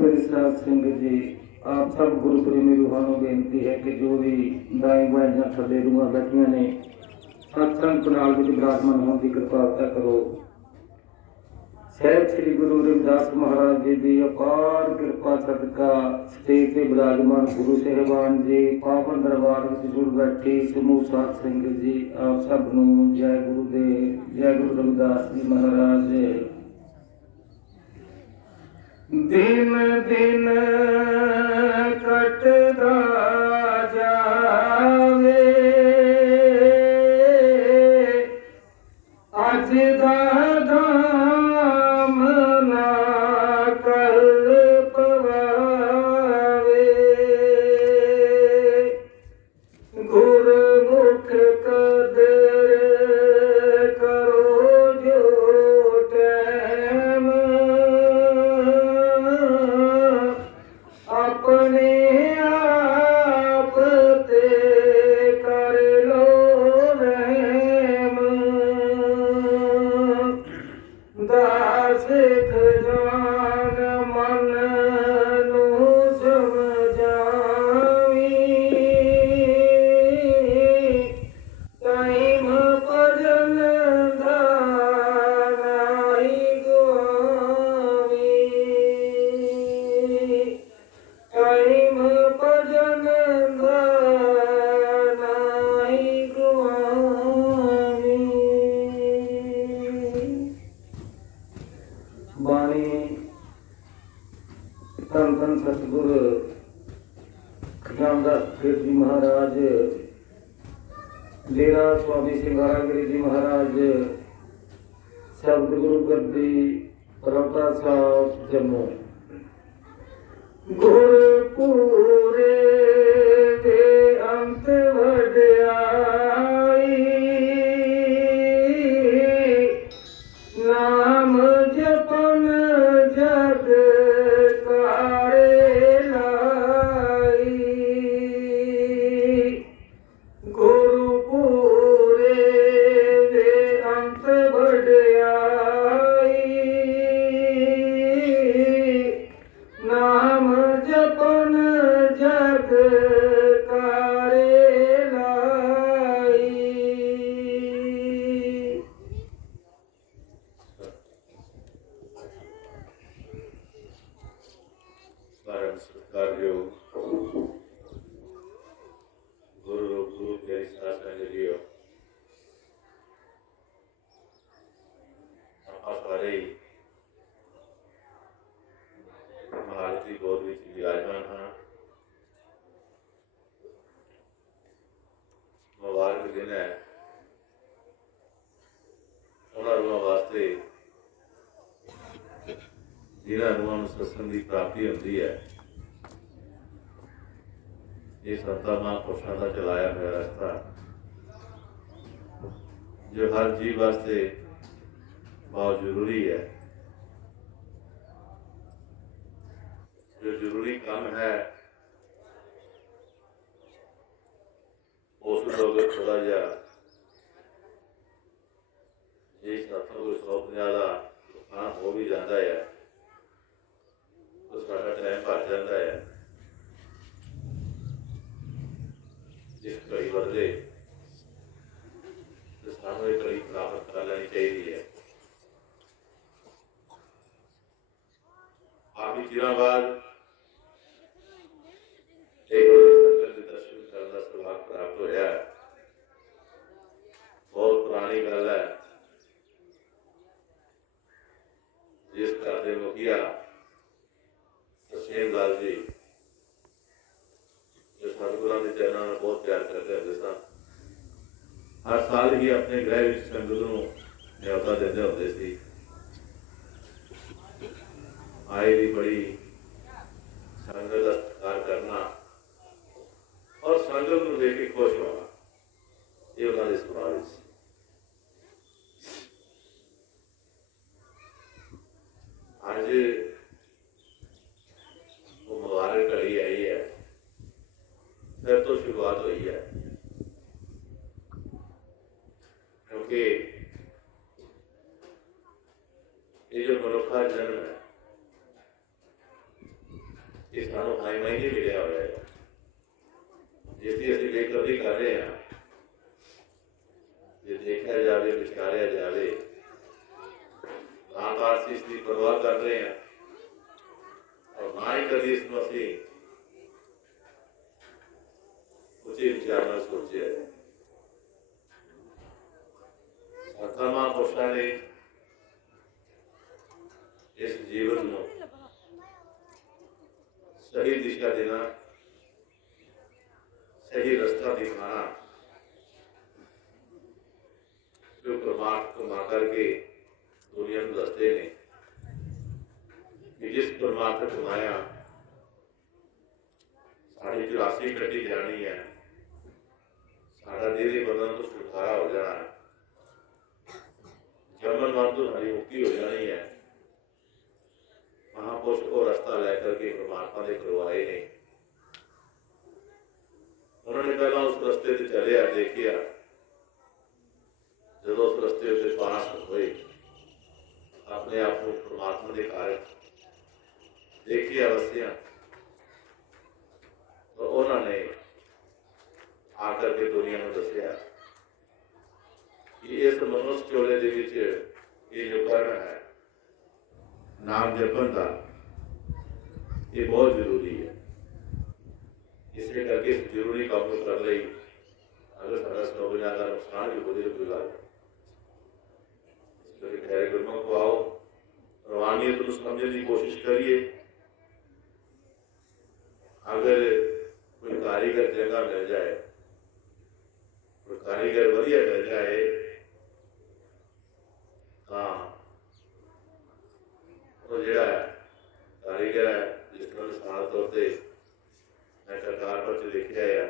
परिसराज सिंह जी आप सब गुरु प्रेमी रूहां नूं बेनती है कि जो भी दाई बाइयां थले रूहां बैठियां ने सत्संग पंडाल विच विराजमान होने की कृपालता करो। ਸਾਹਿਬ श्री गुरु रविदास महाराज जी की अपार कृपा सदका स्टेज से विराजमान गुरु साहिबान जी पावन दरबार में जुड़ बैठी समूह साध संगत जी आप सब नूं जय गुरुदेव जय गुरु रविदास जी महाराज। दिन दिन कटदा जावे अज दा धन धन सतगुर रामदास जी महाराज डेरा स्वामी सिंगारा गिरी जी महाराज सतगुरु गद्दी रौता साहब जम्मू गुरपुरे दे अंत वड्याई नाम जपन जग जिन्होंने सत्संग की प्राप्ति होती है ये संता महापुरुषों का चलाया हुआ रास्ता जो हर जीव वास्ते बहुत जरूरी है। जो जरूरी काम है उस लोग थोड़ा जा ये सत्संग को 150 का हो भी जाता है तो सारा टाइम भर जाता है। जिस कड़ी बदले तो सानू एक कड़ी प्राप्त कर लेनी चाहिए है। काफी दिनों बाद एक संगत के दर्शन करने का सौभाग्य प्राप्त होया। बहुत पुरानी गल है जिस घर के मुखिया लाल जी जो सतगुरां के चरणों में बहुत प्यार करते होते सन हर साल ही अपने गृह संगत को न्यौता देते होते सी। आए भी बड़ी संगत का सत्कार करना और संगत को देख के खुश होना ये उन्होंने सुभाव सी। आज मुबारक घड़ी आई है फिर तो शुरुआत हुई है क्योंकि ये जो मनुखा जन्म है ये सानू हाई माई नहीं मिलिया हुआ है जिसकी असं बेकदरी कर रहे हैं। जो देखा जाए विचारिया जाए ना तो असी इसकी परवाह कर रहे हैं और ना ही कभी इसमें असी उचित विचार में सोचे है। संतां महापुरुषों ने इस जीवन में सही दिशा देना, सही रास्ता दिखाना, जो कमा करके दुनिया को दसते ने कि जिस परमात्मा कमाया साढ़े 84 कटी जानी है, साढ़ा देरी बंधन तो छुटकारा हो जाना है, जमन वन तो हरी मुक्ति हो जानी है। महापुरुष को रास्ता लेकर के परमात्मा ने करवाए ने। उन्होंने पहला उस रास्ते से चलिया देखिया, जब उस रास्ते से पास हुए अपने आप को परमात्मा के कार्य देखिए अवस्थियां, तो उन्होंने आकर के दुनिया में दसिया कि इस मनुष्य चोले के विच ये जो कर्म है नाम जपन का, ये बहुत जरूरी है। इसे करके जरूरी काम को कर ले, अगर सारा सौ ज्यादा नुकसान भी होगी तो कोई बात नहीं। ठहरे गुरमों को आओ, रवानियत को समझने की कोशिश करिए। अगर कोई कारीगर जगह मिल जाए, कोई कारीगर वधिया मिल जाए, हाँ वो जड़ा कारीगर है जिस तरह मिसाल तौर पर मैं सरकार पर देखा है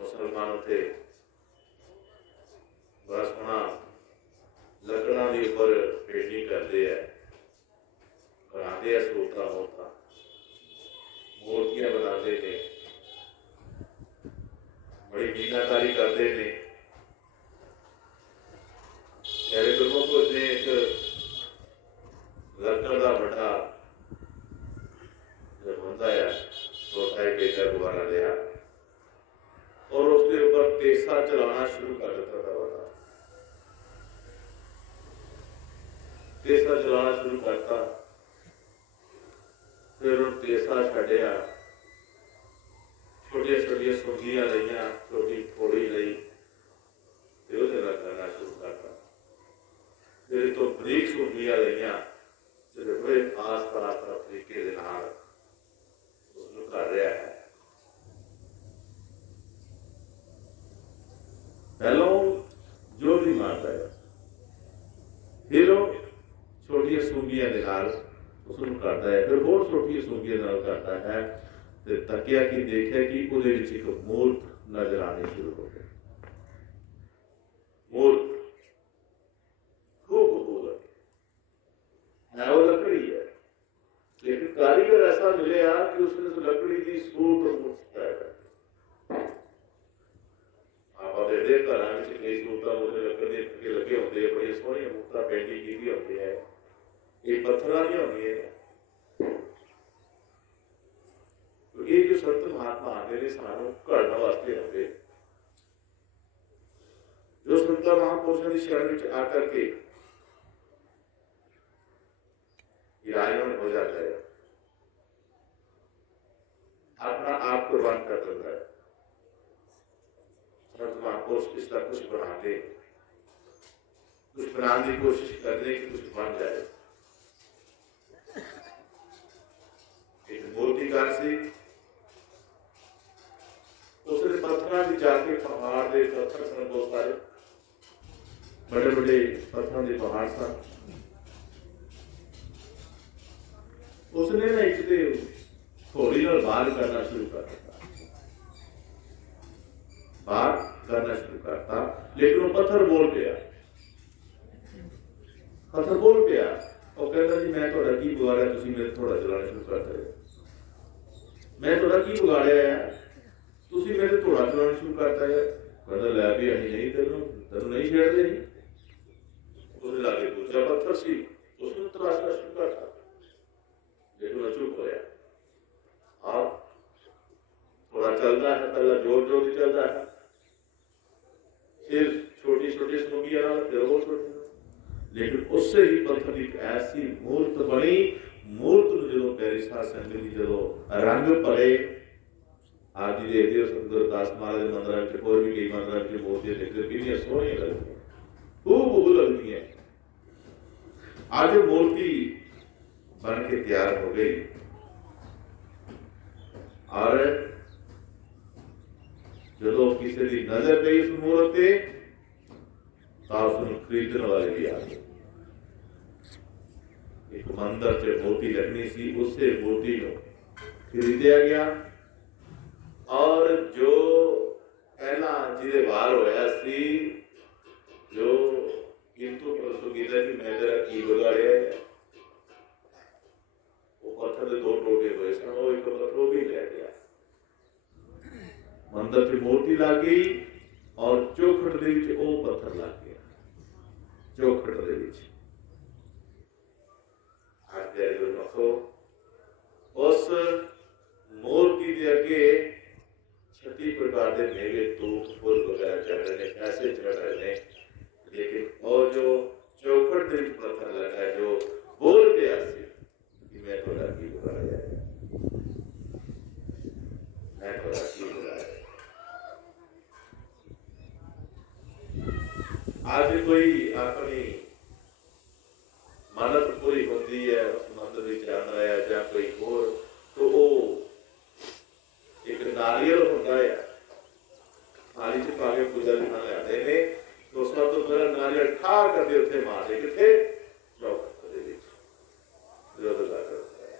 मुसलमानों से बड़ा सोहना लकड़ा के ऊपर पेंटिंग करते हैं, बनाते हैं सूरत होता मूर्तियां बनाते थे, बड़ी मीनाकारी करते थे। प्यारे गुरुओं को उसने एक लकड़ का बड़ा जब होता है छोटा ही पेपर दोबारा लिया और उसके ऊपर तेसा चलाना शुरू कर देता था। बड़ा तेसा चलाना शुरू करता, फिर उन तेसा छड़िया, छोटिया छोटिया सुंगियां लिया, छोटी थोड़ी ली, फिर करना शुरू करता। फिर तो बरीक सुंगियां लिया, बड़े आस्ता आस्ता तरीके उसको कर रहा है। पहला जो भी मारता है, फिर छोटिया सूंगियां उसको करता है, फिर और छोटिया सूंगियां करता है, तो तकिया की देखा कि वो एक मूर्त नजर आनी शुरू हो गई। मूर्त वो लकड़ी है, लेकिन कारीगर ऐसा मिलेगा कि उसने तो लकड़ी की सूट और आप देख घर कई सूरत मुझे लकड़ी के लगे होते हैं, बड़ी सोहनी मूर्त पेंटिंग की भी होती है, ये पत्थर नहीं होती है। तो ये जो संत महात्मा आते हैं सानू घड़ने वास्ते होंगे, जो संत महापुरुषों की शरण आकर के विराजमान हो जाता है, अपना आप कुर्बान कर देता है। संत महापुरुष इसका कुछ बनाते, कुछ बनाने की कोशिश करने की कुछ बन जाए। एक मूर्तिकार से उसने पत्थर भी जाके पहाड़ के पत्थर सन, बहुत सारे बड़े बड़े पत्थरों के पहाड़ सन, उसने ना एक थोड़ी और बाहर करना शुरू कर दिया, बाहर करना शुरू करता, लेकिन वो पत्थर बोल गया, पत्थर बोल गया और कहता जी मैं थोड़ा की बिगाड़िया, तुम मेरे थोड़ा चलाना शुरू कर दे, मैं थोड़ा की बिगाड़िया है, तुम मेरे थोड़ा चलाना शुरू करता है। कहता लै भी अभी नहीं तेन नहीं छेड़ते नहीं। उसने लागे दूसरा पत्थर सी, उसने तराशना शुरू करता, चलता है, पहला जोर जोर ही चलता है, फिर छोटी छोटी सूंगियां फिर वो छोटी, लेकिन उससे ही पत्थर एक ऐसी मूर्त बनी। मूर्त जो प्यारी साध संगत जी जो रंग भरे आज जी देखते हो संत गुरदास महाराज मंदिर च होर भी कई मंदिर च मूर्तियां देखते कितनी सोहनियां लगदियां, खूब लगती है। आज मूर्ति बन के तैयार हो गई और जो किसी की नजर पई उस मूर्त से तो उसको खरीदने वाले भी आ गए। एक मंदिर से मोती लगनी सी, उससे मोती को खरीदा गया और जो पहला जिदे वार होया सी, जो किंतु परसों कीता कि मैं तेरा की बिगाड़िया है, वो पत्थर के दो टोटे हुए सन, वो एक पत्थर वो भी ले गया। मंदिर से मूर्ति लग गई और चौखट दे विच वो पत्थर लग गया। चौखट दे विच उस मूर्ति के अगे 36 प्रकार के मेवे धूप फूल वगैरह चढ़ रहे, पैसे चढ़ रहे, लेकिन और जो चौखट के पत्थर लगा है जो बोल गया कि मैं थोड़ा की बुलाया है, मैं थोड़ा की बुलाया। आज कोई अपनी मन्नत पूरी होती है, उस मंदिर में जाना है या कोई और, तो वो एक नारियल होता है, थाली च पा के पूजा भी लाते हैं, तो सब तो पहले नारियल ठार करके उत्थे मारते किथे चौखट दे विच जो लगा करता है।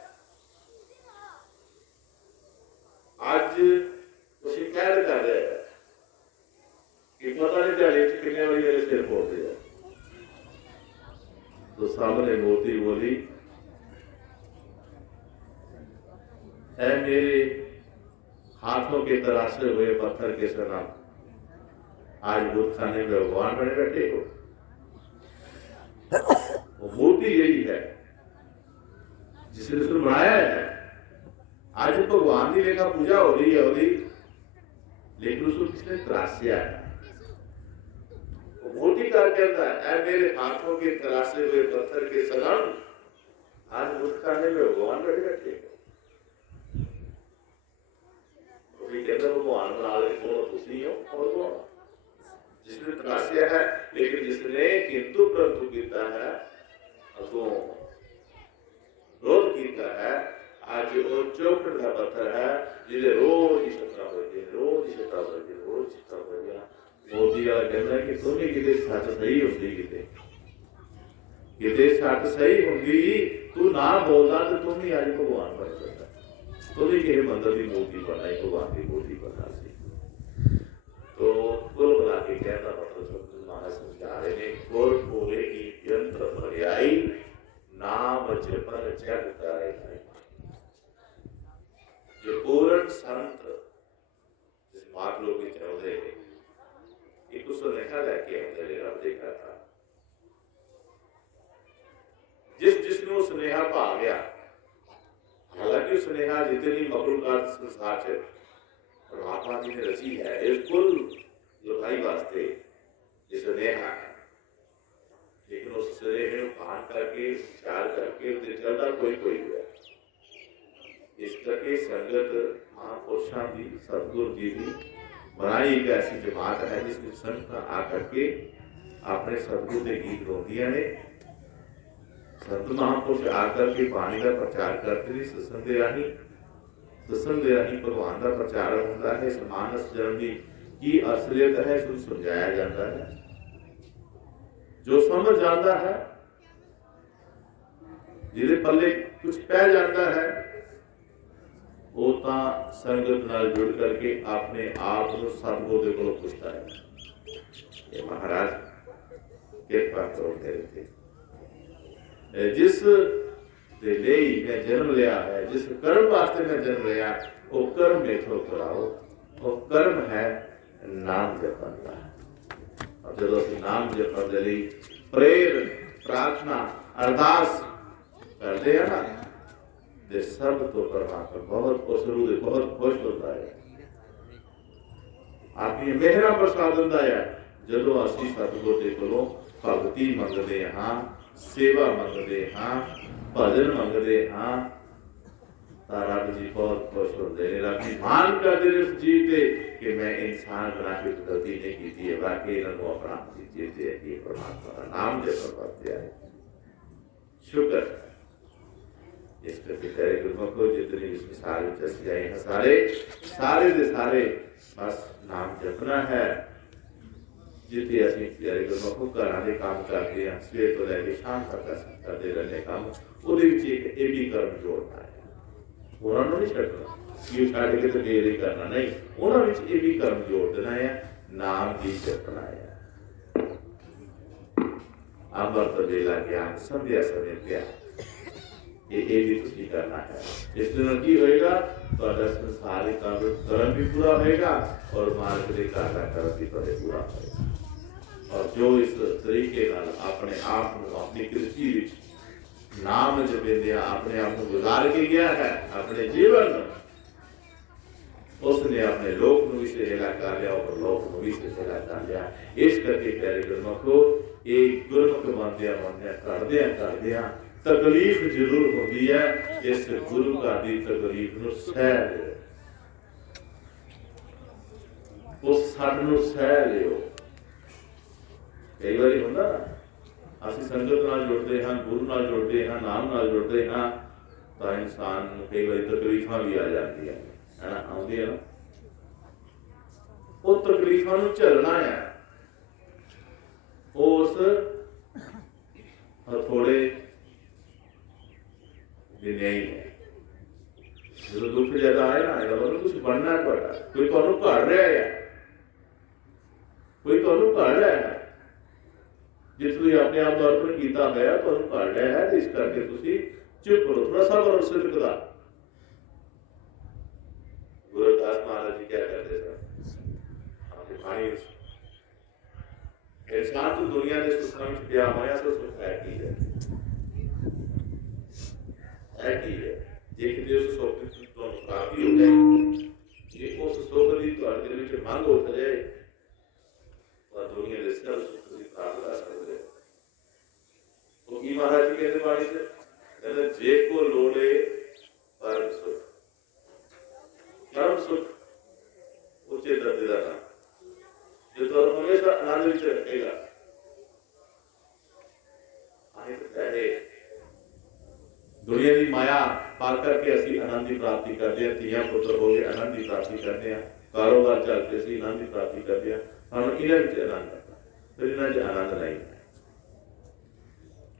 आज शिकायत कर रहे हैं कि पता नहीं दिहाड़ी च कितने बारी मेरे सिर फोड़ते हैं, तो सामने मूर्ति बोली, ऐ मेरे हाथों के तराशे हुए पत्थर के सनम, आज बुत खाने में भगवान बने बैठे हो। वो मूर्ति यही है जिसने उसने बनाया है। आज भगवान की लेखा पूजा हो रही है, लेकिन उसको किसने तराशया है। मूर्ति का कहता है, ऐ मेरे हाथों के तराशे हुए पत्थर के सनम, आज बुत खाने में भगवान बैठे बैठे हो। कहता भगवान बना ले हो, जिसने तराशया है, लेकिन जिसने किंतु परंतु किया है, अगों रोध किया है, आज वो चौखट का पत्थर है जिसे रोज ही सत्ता बजे, रोज ही सत्ता बजे, रोज सत्ता बजे। मोदी वाला कहता है कि तुम्हें किते सच सही होती, किते सच सही होंगी, तू ना बोलता तो तुम ही आज भगवान बन सकता, तुम ही किसी मंदिर की मूर्ति बनाई, भगवान की मूर्ति बना सी। तो कुल मिला के कहना मतलब महाराज समझा रहे हैं, गुर पूरे की यंत्र बरियाई, नाम जपन जग तारे। जो पूर्ण संत जिस बात लोग भी चलते हैं, एक उसको देखा लेके हमने रब देखा था, जिसने स्नेहा पा गया, हालांकि स्नेहा जितनी मखलूकात संसार से परमात्मा जी ने रची है, इस कुल लुभाई वास्ते ये स्नेहा है, लेकिन उस स्नेह को पान करके विचार करके चलता कोई कोई हुआ। इस करके संगत महापुरुषों की, सतगुरु जी की बनाई एक ऐसी जमात है जिसमें संगत आकर के अपने सतगुरु के गीत गाउंदियां ने। संत महापुरुष आकर के बाणी का प्रचार करते हैं, सत्संग दे राही भगवान का प्रचार होता है। मानस जन्म की असलियत है इसको समझाया जाता है। जो समझ जाता है, जिसे पल्ले कुछ पै जाता है, वो ता संगत नाल जुड़ करके अपने आप को सतगुरु को पुछता है, ये महाराज कृपा करो मेरे थे, जिस ले मैं जन्म लिया है, जिस कर्म वास्ते मैं जन्म लिया, वो कर्म मेथों कराओ। वो कर्म है नाम जपन का। और जब असं नाम जपन के लिए प्रेर प्रार्थना अरदास करते हैं ना, सब तो परमात्मा बहुत खुश होता है। ਆਪਣੀਆਂ ਮਿਹਰਾਂ ਬਰਸਾ ਦਿੰਦਾ ਹੈ। ਜਦੋਂ ਅਸੀਂ ਸਤਿਗੁਰ ਦੇ ਕੋਲੋਂ ਭਗਤੀ ਮੰਗਦੇ ਹਾਂ, ਸੇਵਾ ਮੰਗਦੇ ਹਾਂ, ਭਜਨ ਮੰਗਦੇ ਹਾਂ, ਤਾਂ ਰੱਬ ਜੀ ਬਹੁਤ ਖੁਸ਼ ਹੁੰਦੇ ਨੇ। ਰੱਬ ਜੀ ਮਾਨ ਕਰਦੇ ਨੇ ਉਸ ਜੀਵ ਤੇ ਕਿ ਮੈਂ ਇਨਸਾਨ ਬਣਾ ਕੇ ਗਲਤੀ ਨਹੀਂ ਕੀਤੀ ਹੈ, ਵਾਕਈ ਇਹਨਾਂ ਨੂੰ ਆਪਣਾ ਜੀਤੇ ਹੈ ਕਿ ਪਰਮਾਤਮਾ ਦਾ ਨਾਮ ਜਪਣ ਵਰਤਿਆ ਹੈ। ਸ਼ੁਕਰ ਇਸ ਕਰਕੇ ਤੇਰੇ ਗੁਰਮੁਖੋ ਜਿਤਨੇ ਇਸ ਮਿਸਾਲ ਵਿੱਚ ਅਸੀਂ ਆਏ ਹਾਂ, ਸਾਰੇ ਦੇ ਸਾਰੇ ਬਸ ਨਾਮ ਜਪਣਾ ਹੈ। ਜਿੱਥੇ ਅਸੀਂ ਤੇਰੇ ਗੁਰਮੁਖੋ ਘਰਾਂ ਦੇ ਕੰਮ ਕਰਦੇ ਹਾਂ, ਸਵੇਰ ਤੋਂ ਲੈ ਕੇ ਸ਼ਾਮ ਤੱਕ ਅਸੀਂ ਕਰਦੇ ਰਹਿੰਦੇ ਕੰਮ, ਉਹਦੇ ਵਿੱਚ ਇੱਕ ਇਹ ਵੀ ਕਰਮ ਜੋੜਨਾ ਹੈ। ਉਹਨਾਂ ਨੂੰ ਨਹੀਂ ਛੱਡਣਾ ਕਿ ਉਹ ਛੱਡ ਕੇ ਤੇ ਫੇਰ ਹੀ ਕਰਨਾ, ਨਹੀਂ, ਉਹਨਾਂ ਵਿੱਚ ਇਹ ਵੀ ਕਰਮ ਜੋੜ ਦੇਣਾ ਹੈ, ਨਾਮ ਦੀ ਜਪਣਾ ਹੈ। ਅੰਮ੍ਰਿਤ ਵੇਲਾ ਗਿਆਨ ਸੰਧਿਆ ਸਮੇਂ ਪਿਆ, ਇਹ ਵੀ ਤੁਸੀਂ ਕਰਨਾ ਹੈ। ਇਸ ਦੇ ਨਾਲ ਕੀ ਹੋਏਗਾ? ਤੁਹਾਡਾ ਸੰਸਾਰਿਕ ਕਰਮ ਵੀ ਪੂਰਾ ਹੋਏਗਾ ਔਰ ਮਾਲਕ ਦੇ ਘਰ ਦਾ ਕਰਮ ਵੀ ਤੁਹਾਡੇ ਪੂਰਾ ਹੋਏਗਾ। ਔਰ ਜੋ ਇਸ ਤਰੀਕੇ ਨਾਲ ਆਪਣੇ ਆਪ ਨੂੰ ਆਪਣੀ ਕਿਰਤੀ ਵਿੱਚ ਨਾਮ ਜਪਿੰਦਿਆਂ ਆਪਣੇ ਆਪ ਨੂੰ ਗੁਜ਼ਾਰ ਕੇ ਗਿਆ ਹੈ, ਆਪਣੇ ਜੀਵਨ ਨੂੰ, उसने अपने लोक ਨੂੰ ਵੀ ਸਹਿਲਾ ਕਰ ਲਿਆ ਔਰ ਲੋਕ ਨੂੰ ਵੀ ਸਹਿਲਾ ਕਰ ਲਿਆ। ਇਸ ਕਰਕੇ ਪਿਆਰੇ ਗੁਰਮੁਖੋ, ਇਹ ਗੁਰਮੁਖ ਕਰਦਿਆਂ ਤਕਲੀਫ ਜ਼ਰੂਰ ਹੁੰਦੀ ਹੈ। ਇਸ ਗੁਰੂ ਘਰ ਦੀ ਤਕਲੀਫ ਨੂੰ ਸਹਿ ਲਿਓ, ਉਸ ਸਾਨੂੰ ਸਹਿ ਲਿਓ। ਕਈ ਵਾਰੀ ਹੁੰਦਾ ਨਾ, ਅਸੀਂ ਸੰਗਤ ਨਾਲ ਜੁੜਦੇ ਹਾਂ, ਗੁਰੂ ਨਾਲ ਜੁੜਦੇ ਹਾਂ, ਨਾਮ ਨਾਲ ਜੁੜਦੇ ਹਾਂ, ਤਾਂ ਇਨਸਾਨ ਨੂੰ ਕਈ ਵਾਰੀ ਤਕਲੀਫਾਂ ਵੀ ਆ ਜਾਂਦੀਆਂ ਹੈ ਨਾ, ਆਉਂਦੀਆਂ ਨਾ। ਉਹ ਤਕਲੀਫਾਂ ਨੂੰ ਝੱਲਣਾ ਹੈ। ਉਸ ਥੋੜੇ ਦਿਨ ਹੀ ਹੈ। ਜਦੋਂ ਦੁੱਖ ਜ਼ਿਆਦਾ ਆਏ ਨਾ, ਇਹਦਾ ਮਤਲਬ ਕੁਛ ਬਣਨਾ ਤੁਹਾਡਾ, ਕੋਈ ਤੁਹਾਨੂੰ ਘੜ ਰਿਹਾ ਹੈ, ਕੋਈ ਤੁਹਾਨੂੰ ਘੜ ਰਿਹਾ ਹੈ। ਜਿਸ ਤੁਸੀਂ ਆਪਣੇ ਆਪ ਨੂੰ ਅਰਪਣ ਕੀਤਾ ਹੋਇਆ, ਤੁਹਾਨੂੰ ਘੜ ਰਿਹਾ ਹੈ, ਇਸ ਕਰਕੇ ਤੁਸੀਂ ਚੁੱਪ ਕਰੋ, ਥੋੜਾ ਸਬਰ ਔਰ ਸਿਦਕ ਦਾ। ਗੁਰੂ ਰਵਿਦਾਸ ਮਹਾਰਾਜ ਜੀ ਕਿਆ ਕਰਦੇ ਸਨ ਆਪਣੀ ਬਾਣੀ ਵਿੱਚ, ਇਨਸਾਨ ਤੋਂ ਦੁਨੀਆ ਦੇ ਸੁੱਖਾਂ ਵਿੱਚ ਪਿਆ ਹੋਇਆ, ਤਾਂ ਸੁੱਖ ਹੈ ਕੀ ਹੈ? ਹੈ ਕੀ ਹੈ? ਜੇ ਕਿਤੇ ਉਸ ਸੁੱਖ ਦੀ ਤੁਹਾਨੂੰ ਪ੍ਰਾਪਤੀ ਹੋ ਜਾਏ, ਜੇ ਉਸ ਸੁੱਖ ਦੀ ਤੁਹਾਡੇ ਦਿਲ ਵਿੱਚ ਮੰਗ ਉੱਠ ਜਾਏ, ਤਾਂ ਦੁਨੀਆ ਦੇ ਸਾਰੇ ਸੁੱਖ ਦੀ ਪ੍ਰਾਪਤੀ ਕਰ ਸਕਦੇ ਹੋ। ਉਹ ਕੀ ਮਹਾਰਾਜ ਜੀ ਕਹਿੰਦੇ ਬਾਣੀ ਚ? ਕਹਿੰਦੇ ਜੇ ਕੋ ਲੋੜੇ ਪਰਮ ਸੁਖ, ਪਰਮ ਸੁਖ ਉੱਚੇ ਦਰਜੇ ਦਾ ਨਾਮ, ਜੋ ਤੁਹਾਨੂੰ ਹਮੇਸ਼ਾ ਆਨੰਦ ਵਿੱਚ ਰੱਖੇਗਾ। ਆਏ ਤਾਂ ਪਹਿਲੇ ਦੁਨੀਆ ਦੀ ਮਾਇਆ ਪਾਰ ਕਰਕੇ ਅਸੀਂ ਆਨੰਦ ਦੀ ਪ੍ਰਾਪਤੀ ਕਰਦੇ ਹਾਂ, ਧੀਆਂ ਪੁੱਤਰ ਹੋ ਕੇ ਆਨੰਦ ਦੀ ਪ੍ਰਾਪਤੀ ਕਰਦੇ ਹਾਂ, ਕਾਰੋਬਾਰ ਚੱਲ ਕੇ ਅਸੀਂ ਆਨੰਦ ਦੀ ਪ੍ਰਾਪਤੀ ਕਰਦੇ ਹਾਂ। ਸਾਨੂੰ ਇਹਨਾਂ ਵਿੱਚ ਆਨੰਦ ਆਉਂਦਾ, ਫਿਰ ਇਹਨਾਂ 'ਚ ਆਨੰਦ ਨਹੀਂ ਹੈ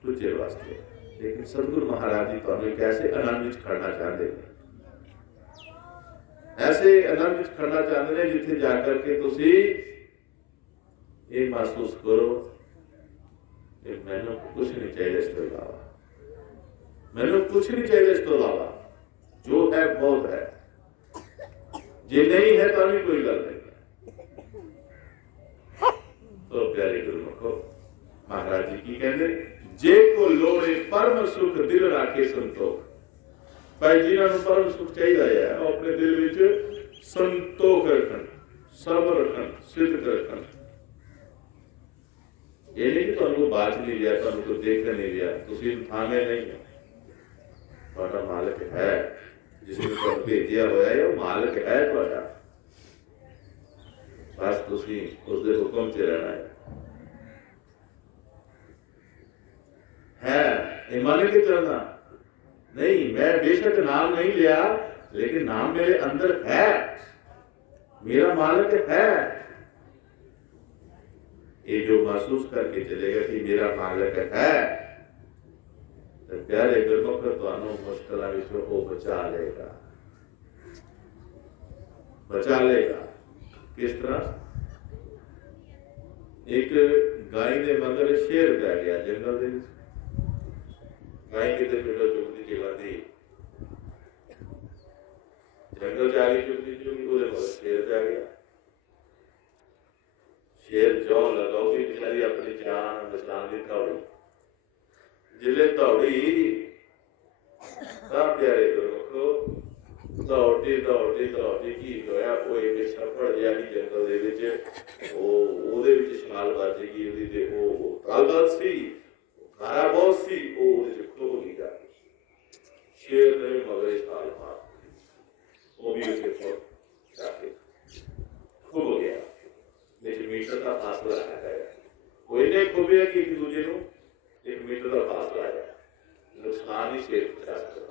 ਦੂਜੇ ਵਾਸਤੇ। ਲੇਕਿਨ ਸਤਿਗੁਰੂ ਮਹਾਰਾਜ ਜੀ ਤੁਹਾਨੂੰ ਇੱਕ ਐਸੇ ਆਨੰਦ ਵਿੱਚ ਖੜਨਾ ਚਾਹੁੰਦੇ ਨੇ, ਐਸੇ ਆਨੰਦ ਵਿੱਚ ਖੜਨਾ ਚਾਹੁੰਦੇ ਨੇ ਜਿੱਥੇ ਜਾ ਕਰਕੇ ਤੁਸੀਂ ਇਹ ਮਹਿਸੂਸ ਕਰੋ ਕਿ ਮੈਨੂੰ ਕੁਛ ਨਹੀਂ ਚਾਹੀਦਾ ਇਸ ਤੋਂ ਇਲਾਵਾ, ਮੈਨੂੰ ਕੁਛ ਨਹੀਂ ਚਾਹੀਦਾ ਇਸ ਤੋਂ ਇਲਾਵਾ, ਜੋ ਹੈ ਬਹੁਤ ਹੈ, ਜੇ ਨਹੀਂ ਹੈ ਤਾਂ ਵੀ ਕੋਈ ਗੱਲ ਨਹੀਂ। तो प्यारे गुरुमुखो, महाराज जी की कहते जे को लोड़े परम सुख दिल राखे संतोख। भाई जिन्होंने परम सुख चाहिए है, अपने दिल विच संतोख रखन, सब्र रखन, सिद्ध रखन। ये नहीं कि तुहानू बाज नहीं लिया, तुहानू कोई देख नहीं लिया, तुसीं थामे नहीं हो, तुहाडा मालिक है, जिसने तुहानू भेजिया होया है, वो मालिक है तुहाडा। बस तुसी उसके हुक्म से रहना है ये मान के चलना नहीं। मैं बेशक नाम नहीं लिया, लेकिन नाम मेरे अंदर है, मेरा मालिक है। ये जो महसूस करके चलेगा कि मेरा मालिक है, तो प्यारे गुरमुख तुहानू मुश्किलों विचों वो बचा लेगा, बचा लेगा। किस तरह? एक गाय के मगर शेर पै गया जंगल के, गाय कितने पिंडों चुगती चिल्लाती, जंगल च आ गई चुगती चुगती, वो मगर शेर पै गया। शेर जौ लगाओगी बेचारी अपनी जान बचाने की दौड़ी, जिले दौड़ी सब प्यारे गुरमुखो ਦੌੜਦੀ ਕੀ ਹੋਇਆ, ਉਹ ਇੱਕ ਛੱਪੜ ਜਿਹਾ ਹੀ ਜੰਗਲ ਦੇ ਵਿੱਚ ਉਹਦੇ ਵਿੱਚ ਛਾਲ ਵੱਜ ਗਈ ਉਹਦੀ, ਤੇ ਉਹ ਤਾਕਤ ਸੀ, ਖਾਰਾ ਬਹੁਤ ਸੀ, ਉਹ ਉਹਦੇ ਚ ਖੁੱਭ ਗਈ ਜਾ ਕੇ। ਸ਼ੇਰ ਨੇ ਮਗਰੇ ਛਾਲ ਮਾਰ, ਉਹ ਵੀ ਉਸੇ ਕੋਲ ਜਾ ਕੇ ਖੁੱਭ ਗਿਆ। ਲੇਕਿਨ ਮੀਟਰ ਦਾ ਫਾਸਲਾ ਹੈ, ਕੋਈ ਨੇ ਖੁੱਭਿਆ ਕਿ ਇੱਕ ਦੂਜੇ ਨੂੰ 1 ਮੀਟਰ ਦਾ ਫਾਸਲਾ ਹੈ, ਨੁਕਸਾਨ ਹੀ ਸ਼ੇਰ ਪਹੁੰਚਾ ਸਕਦਾ।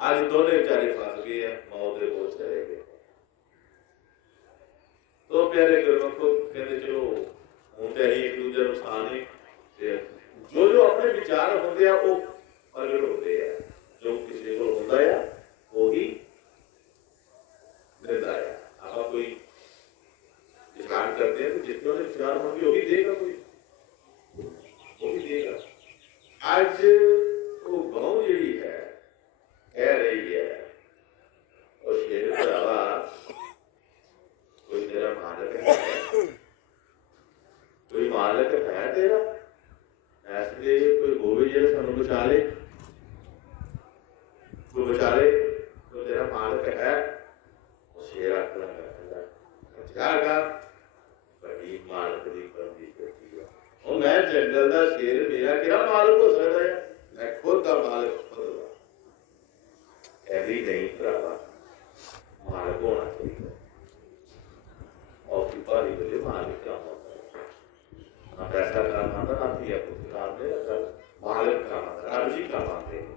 ਅੱਜ ਦੋਨੇ ਵਿਚਾਰੇ ਫਸ ਗਏ ਆ, ਮੌਤ ਦੇ ਕੋਲ ਚਲੇ ਗਏ। तो प्यारे गुरमुखो कहते चलो हूं तो अं एक दूजे नੁਕਸਾन ही जो जो अपने विचार होंगे वो प्रगट होते हैं, जो किसी को होता है वो ही देता है। आप कोई विचार करते हैं तो जितने विचार होंगे वही देगा, कोई वो भी देगा। आज वो गाँव जी है कह रही है और शेर भरावा कोई तेरा मालिक है, कोई मालिक है तेरा ऐसे, कोई होवे जो सानू बचा ले, कोई बचा ले तो तेरा मालिक है। शेर आखना जागा बड़ी मालिक की बंदी करती है, और मैं जंगल का शेर, मेरा क्या मालिक हो सकता है, मैं खुद का मालिक खुद ऐसी नहीं भरावा, मालिक होना चाहिए। और भारी बजे मालिक काम आता है, ना पैसा काम आता, ना दिया पुत्र काम दे, मालिक काम आता, रब जी काम आते हैं।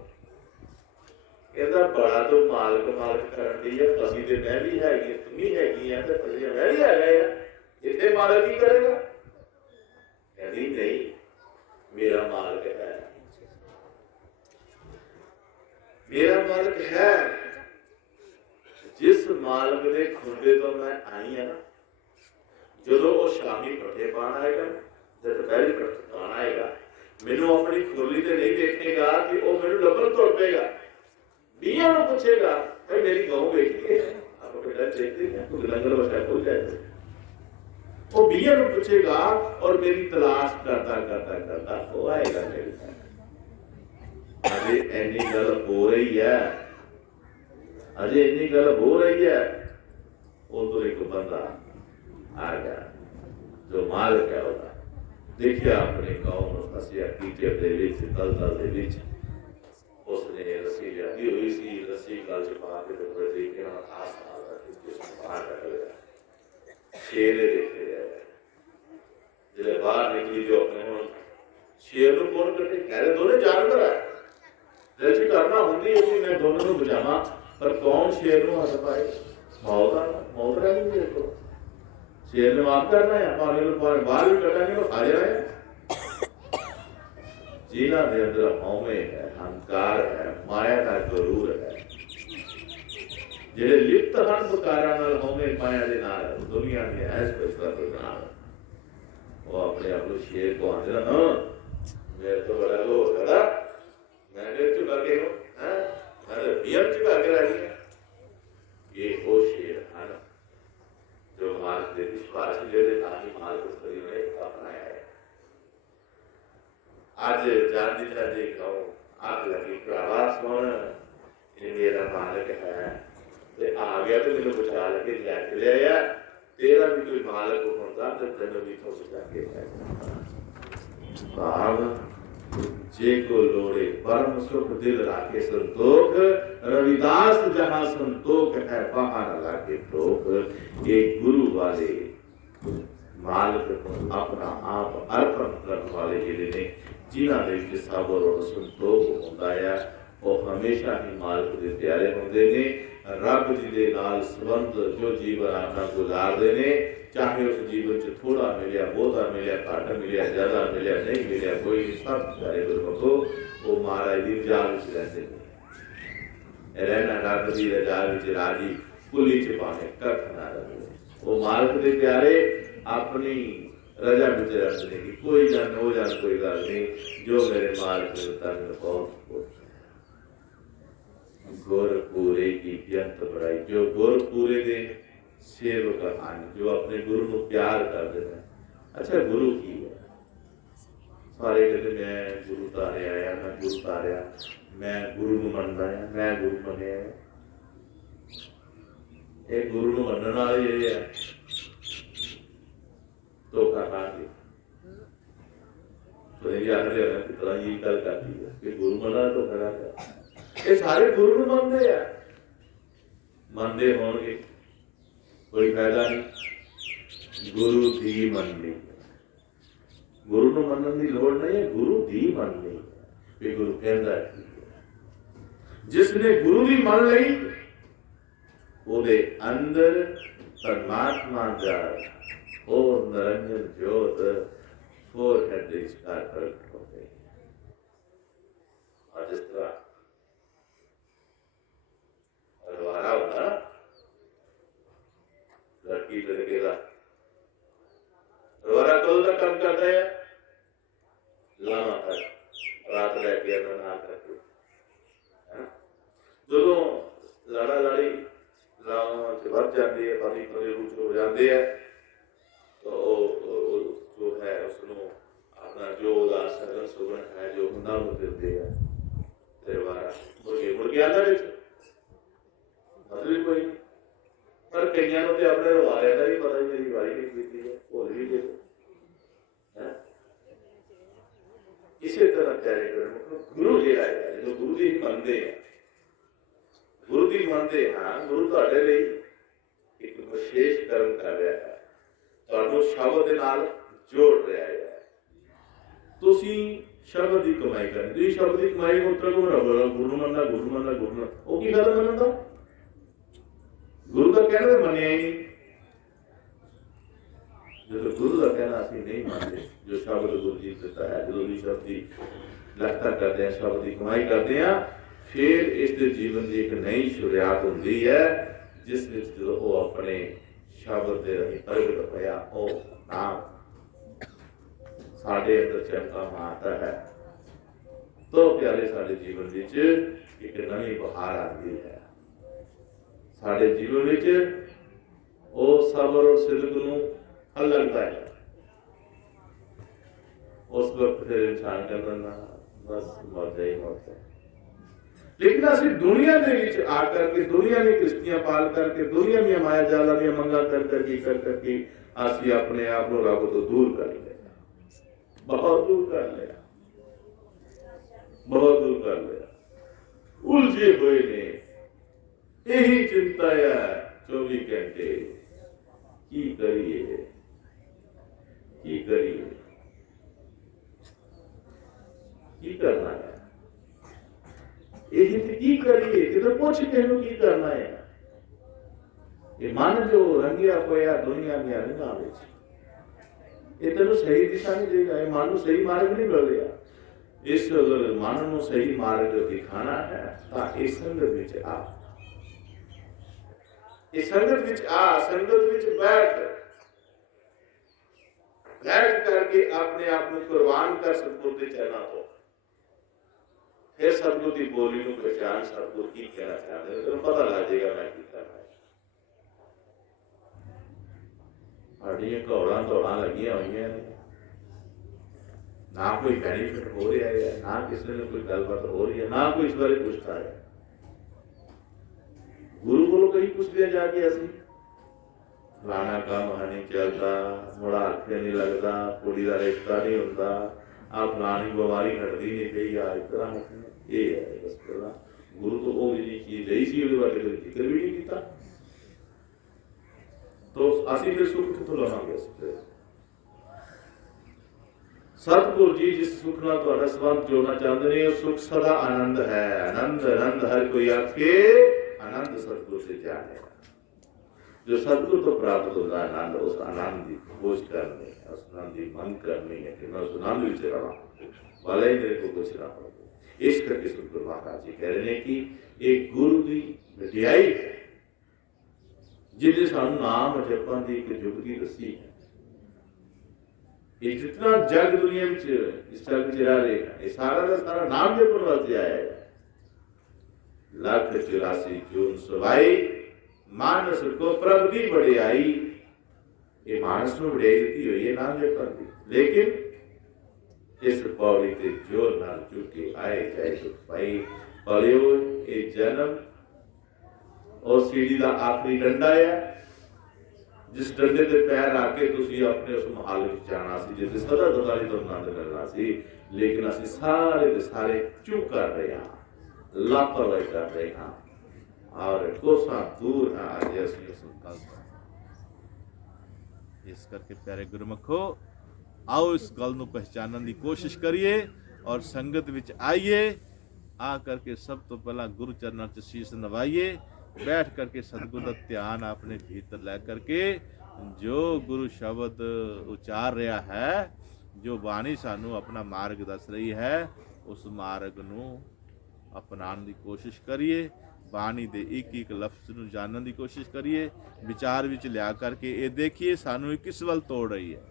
कहता बड़ा तो मालिक मालिक कर दी है, अभी तो मैं भी हैगी, तुम भी हैगी है, तो मैं भी है, इतने मालिक ही करेगा। कहती नहीं, मेरा मालिक है, मेरा मालिक है। जिस मालिक के खुंडे तो मैं आई है ना, ਜਦੋਂ ਉਹ ਸ਼ਾਮੀ ਪੱਠੇ ਪਾਣ ਆਏਗਾ, ਜਦ ਦੁਪਹਿਰੀ ਪੱਠੇ ਪਾਣ ਆਏਗਾ, ਮੈਨੂੰ ਆਪਣੀ ਖੋਲੀ ਤੇ ਨਹੀਂ ਦੇਖੇਗਾ ਕਿ ਉਹ ਮੈਨੂੰ ਲੱਭਣ ਤੁਰ ਪਏਗਾ, ਬੀਆਂ ਨੂੰ ਪੁੱਛੇਗਾ ਭਾਈ ਮੇਰੀ ਗਊ ਵੇਖੀ ਹੈ, ਆਪਾਂ ਬੇਟਾ ਦੇਖਦੇ हैं तो लंगर बचा खुल जाए, वो बीया ਨੂੰ ਪੁੱਛੇਗਾ और मेरी तलाश करता करता करता वो आएगा मेरे पास। अजे इन्नी गल हो रही है, अजे इन्नी गल हो रही है, उधर एक बंदा आ गया जो मालिक है होता, देखिया अपने गाँव में फसिया कीचड़ दे विच, दलदल दे विच, उसने रस्सी लियादी हुई सी, रस्सी गल च पा के ते बड़े तरीके नाल आस नाल जिसमें बाहर कट लिया। शेर देखे जिले बाहर निकली जो अपने हुण शेर नूं कौन कटे, खैर दोनों जानवर है, जैसी करना होंदी है कि मैं दोनों नूं बचावां, पर कौन शेर नूं हथ पाए, मौत रही देखो। शेर ने माफ करना है, पानी बाहर भी कटांगे तो खा जाना है। जिन्हां दे अंदर हौमे है, हंकार है, माया का गरूर है, जेडे लिप्त हन बकारां नाल हौमे माया दे नाल दुनिया दे ऐस फैसला दे नाल वो अपने आप को शेर को आंदे ना, मेरे तो बड़ा लो दादा मैं देख चुका के हूं, हां मैं तो बियर चुका के रही है। ये वो शेर है ना जो मालिक के विश्वास जोड़े ताकि मालिक को परिवार का अपनाया है। आज जान दी जाती गाँव आग लगी प्रवास कौन ये मेरा मालिक है, ते आ गया तो मेरे बचा लेके लेके ले आया, तेरा भी कोई मालिक होता तो तेरे भी तो बचा के भाव जे को लोड़े परम सुख दिल राखे संतोख, रविदास जहां संतोख है वहां न लागे टोक। ये गुरु वाले मालिक को अपना आप अर्पण करने वाले जिले ने जिन्हां दे विच सबर और संतोख हुंदा है वो हमेशा ही मालिक दे प्यारे हुंदे ने। रब जी दे नाल संबंध जो जीवन अपना गुजारदे ने, चाहे उस जीवन च थोड़ा मिलिया, बहुता मिलिया, घट मिलिया, ज्यादा मिलिया, नहीं मिलिया, कोई सब प्यारे गुरमुखो वो महाराज दी रजा विच रहिंदे ने। रहना रब दी रजा विच राजी, कुली च भावें कख ना रहे। वो मालिक दे प्यारे अपनी रजा विच रहिंदे ने कि कोई जान हो जान कोई गल नहीं, जो मेरे मालिक ने तन बहुत गुर पूरे की बेअंत बड़ाई। जो गुर पूरे दे सेवक हन, जो अपने गुरु को प्यार करते हैं। अच्छा गुरु की है ਸਾਰੇ ਕਹਿੰਦੇ ਮੈਂ ਗੁਰੂ ਤਾਰਿਆ ਆ, ਮੈਂ ਗੁਰੂ ਤਾਰਿਆ, ਮੈਂ ਗੁਰੂ ਨੂੰ ਮੰਨਦਾ ਆ, ਮੈਂ ਗੁਰੂ ਮੰਨਿਆ। ਇਹ ਗੁਰੂ ਨੂੰ ਮੰਨਣ ਵਾਲੇ ਜਿਹੜੇ ਆ ਧੋਖਾ ਖਾਂਦੇ। तो ये आखिर है कि तरह ये कल करती है कि गुरु मना तो खड़ा है। ये सारे गुरु ਨੂੰ ਮੰਨਦੇ ਆ, ਮੰਨਦੇ ਹੋਣਗੇ ਕੋਈ ਫਾਇਦਾ ਨਹੀਂ। ਗੁਰੂ ਦੀ ਮੰਨਣੀ, ਗੁਰੂ ਨੂੰ ਮੰਨਣ ਦੀ ਲੋੜ ਨਹੀਂ ਹੈ, ਗੁਰੂ ਦੀ ਮੰਨਣੀ ਵੀ ਗੁਰੂ ਕਹਿੰਦਾ ਹੈ। ਜਿਸ ਨੇ ਗੁਰੂ ਦੀ ਮੰਨ ਲਈ ਉਹਦੇ ਅੰਦਰ ਪਰਮਾਤਮਾ ਦਾ ਉਹ ਨਿਰੰਜਨ ਜੋਤ forehead ਦੇ ਵਿਚਕਾਰ ਪ੍ਰਗਟ ਹੋ ਗਈ। ਔਰ ਜਿਸ ਤਰ੍ਹਾਂ ਰਵਾਰਾ ਹੁੰਦਾ ਲੜਕੀ ਲੜਕੇ ਦਾ, ਰਵਾਰਾ ਕਦੋਂ ਤੱਕ ਕੰਮ ਕਰਦਾ ਹੈ? ਲਾਵਾਂ ਤੱਕ, ਰਾਤ ਲੈ ਕੇ ਇਹਨਾਂ ਨਾਲ ਕਰਕੇ। ਜਦੋਂ ਲੜਾ ਲੜੀ ਲਾਵਾਂ ਚ ਵੱਧ ਜਾਂਦੀ ਹੈ, ਪਾਣੀ ਪਰੇ ਰੂਪ ਹੋ ਜਾਂਦੇ ਹੈ, तो जो है उसको अपना जो सगन सुगन है जो हुंदा वो देते हैं त्रिवारा मुर्गे आंदा विच मतलब कोई नहीं। पर कईयां नूं ते अपने रवारे दा भी पता मेरी वारी नहीं कीती है, भुल भी गए हैं। इसी तरह प्यारे गुरु जिहड़ा है जो गुरु दी मनदे हैं, गुरु दी मनदे हां, गुरु तुहाडे लई एक विशेष कर्म कर रहा है, ਤੁਹਾਨੂੰ ਸ਼ਬਦ ਦੇ ਨਾਲ ਜੋੜ ਰਿਹਾ ਹੈ। ਤੁਸੀਂ ਸ਼ਬਦ ਦੀ ਕਮਾਈ ਕਰਨੀ, ਤੁਸੀਂ ਸ਼ਬਦ ਦੀ ਕਮਾਈ ਨੂੰ ਉਤਰ ਕੋ ਰੱਬ ਗੁਰੂ ਮੰਨਦਾ, ਗੁਰੂ ਮੰਨਦਾ, ਗੁਰੂ ਮੰਨਦਾ, ਉਹ ਕੀ ਗੱਲ ਮੰਨਣ ਦਾ? ਗੁਰੂ ਦਾ ਕਹਿਣਾ ਤਾਂ ਮੰਨਿਆ ਹੀ ਨਹੀਂ। ਜਦੋਂ ਗੁਰੂ ਦਾ ਕਹਿਣਾ ਅਸੀਂ ਨਹੀਂ ਮੰਨਦੇ, ਜੋ ਸ਼ਬਦ ਗੁਰੂ ਜੀ ਦਿੱਤਾ ਹੈ, ਜਦੋਂ ਵੀ ਸ਼ਬਦ ਦੀ ਲਗਤਾ ਕਰਦੇ ਆ, ਸ਼ਬਦ ਦੀ ਕਮਾਈ ਕਰਦੇ ਆ, ਫਿਰ ਇਸ ਦੇ ਜੀਵਨ ਦੀ ਇੱਕ ਨਈ ਸ਼ੁਰੂਆਤ ਹੁੰਦੀ ਹੈ, ਜਿਸ ਵਿੱਚ ਜਦੋਂ ਉਹ ਆਪਣੇ ਸ਼ਬਦ ਦੇ ਰਾਹੀਂ ਪ੍ਰਗਟ ਹੋਇਆ ਉਹ ਨਾਮ ਸਾਡੇ ਅੰਦਰ ਚਮਕਾ ਮਾਰਦਾ ਹੈ। ਤੋ ਪਿਆਰੇ ਸਾਡੇ ਜੀਵਨ ਵਿੱਚ ਇੱਕ ਨਵੀਂ ਬਹਾਰ ਆਉਂਦੀ ਹੈ। ਸਾਡੇ ਜੀਵਨ ਵਿੱਚ ਉਹ ਸਬਰ ਔਰ ਸਿਦਕ ਨੂੰ ਫਲ ਲੱਗਦਾ ਹੈ। ਉਸ ਵਕਤ ਫਿਰ ਇਨਸਾਨ ਕਹਿੰਦਾ ਨਾ ਬਸ ਮਰ ਜਾਏ ਮੌਤ ਹੈ। लेकिन असि दुनिया के विच आकर के दुनिया में किश्तियां पाल करके दुनिया में माया जाला में मंगा कर करके असि अपने आप को रब तो दूर कर लिया, बहुत दूर कर लिया, बहुत दूर कर लिया। उलझे हुए ने यही चिंता है 24 घंटे की करिए, की करिए, की करना है ਇਹ ਕੀ ਕਰੀਏ ਕਿਤੇ ਪੁੱਛ ਕੇ ਨੂੰ ਕੀ ਕਰਨਾ ਹੈ। ਇਹ ਮਨ ਜੋ ਰੰਗਿਆ ਹੋਇਆ ਦੁਨੀਆ ਦੀਆਂ ਰੰਗਾਂ ਵਿੱਚ, ਇਹ ਤੈਨੂੰ ਸਹੀ ਦਿਸ਼ਾ ਨਹੀਂ ਦੇਗਾ, ਇਹ ਮਨ ਨੂੰ ਸਹੀ ਮਾਰਗ ਨਹੀਂ ਮਿਲ ਰਿਹਾ। ਇਸ ਅਗਰ ਮਨ ਨੂੰ ਸਹੀ ਮਾਰਗ ਦਿਖਾਣਾ ਹੈ ਤਾਂ ਇਹ ਸੰਗਤ ਵਿੱਚ ਆ, ਇਹ ਸੰਗਤ ਵਿੱਚ ਆ, ਸੰਗਤ ਵਿੱਚ ਬੈਠ ਕਰਕੇ ਆਪਣੇ ਆਪ ਨੂੰ ਕੁਰਬਾਨ ਕਰ ਸਤਿਗੁਰ ਦੇ ਚਰਨਾਂ ਤੋਂ। फिर सतगुरु की बोली को पहचान, सतगुरु की कहना चाहते हैं, तेन पता लग जाएगा मैं की करना है। साड़ियां घौड़ा दौड़ा लगिया हुई ने, ना कोई बेनीफिट हो रहा है, ना किसी ने कोई गलबात हो रही है, ना कोई इस बारे पूछता है। गुरु को कहीं पूछ दिया जाके असी फलाना काम नहीं चलता, मुड़ा आखे नहीं लगता, कुड़ी का रिश्ता नहीं होता, आ फलानी बीमारी हटती नहीं पई, आ इस तरह ये है बस। पहला गुरु तो वो जी चीज रही सी बारे कोई जिक्र भी नहीं किया, तो असि फिर सुख कितों लवांगे? सतगुरु जी जिस सुख नाल तुहाडा संबंध जोड़ना चाहते हैं, सुख सदा आनंद है। आनंद आनंद हर कोई आखे आनंद सतगुरु से जाने। जो सतगुरु तो प्राप्त होता है आनंद, उस आनंद की खोज करनी है, उस आनंद की मन करनी है कि मैं उस आनंद विच रहा, भले ही मेरे को कुछ ना हो। इस करके सतगुरु महाराज जी कह रहे हैं कि एक गुरु की वडियाई है जिन्हें सानू नाम जपन की एक जुगती दसी है। ये जितना जग दुनिया में इस जग में रह रहे हैं, ये सारा का सारा नाम जपन वास्ते आया है। 184 जून सवाई मानस को प्रभ की वडियाई, ये मानस में वडियाई दी हुई है नाम जपन की। लेकिन इस पौड़ी ते जो नाल चुके आए जाए दुख पाई। पलियो ये जन्म और सीढ़ी का आखिरी डंडा है। जिस डंडे ते पैर रख के तुसी अपने उस महल में जाना सी, जिसे सदा सदा दी तुहानू आनंद मिलना सी, लेकिन असीं सारे दे सारे चुप कर रहे हैं, लापरवाही कर रहे हैं और कोसा दूर हैं अज असीं उस गल तो। इस करके प्यारे गुरमुखो, आओ इस गल नूं पहचानने की कोशिश करिए और संगत विच आइए। आ करके सब तो पहला गुरु चरणों च शीश नवाइए, बैठ करके सतगुरु का ध्यान अपने भीतर लै करके जो गुरु शब्द उचार रहा है, जो बाणी सानू अपना मार्ग दस रही है, उस मार्ग नूं अपनाने की कोशिश करिए। बाणी दे एक एक लफ्ज़ नूं जानने की कोशिश करिए, विचार विच लिया करके ये देखिए सानू किस वल तोड़ रही है,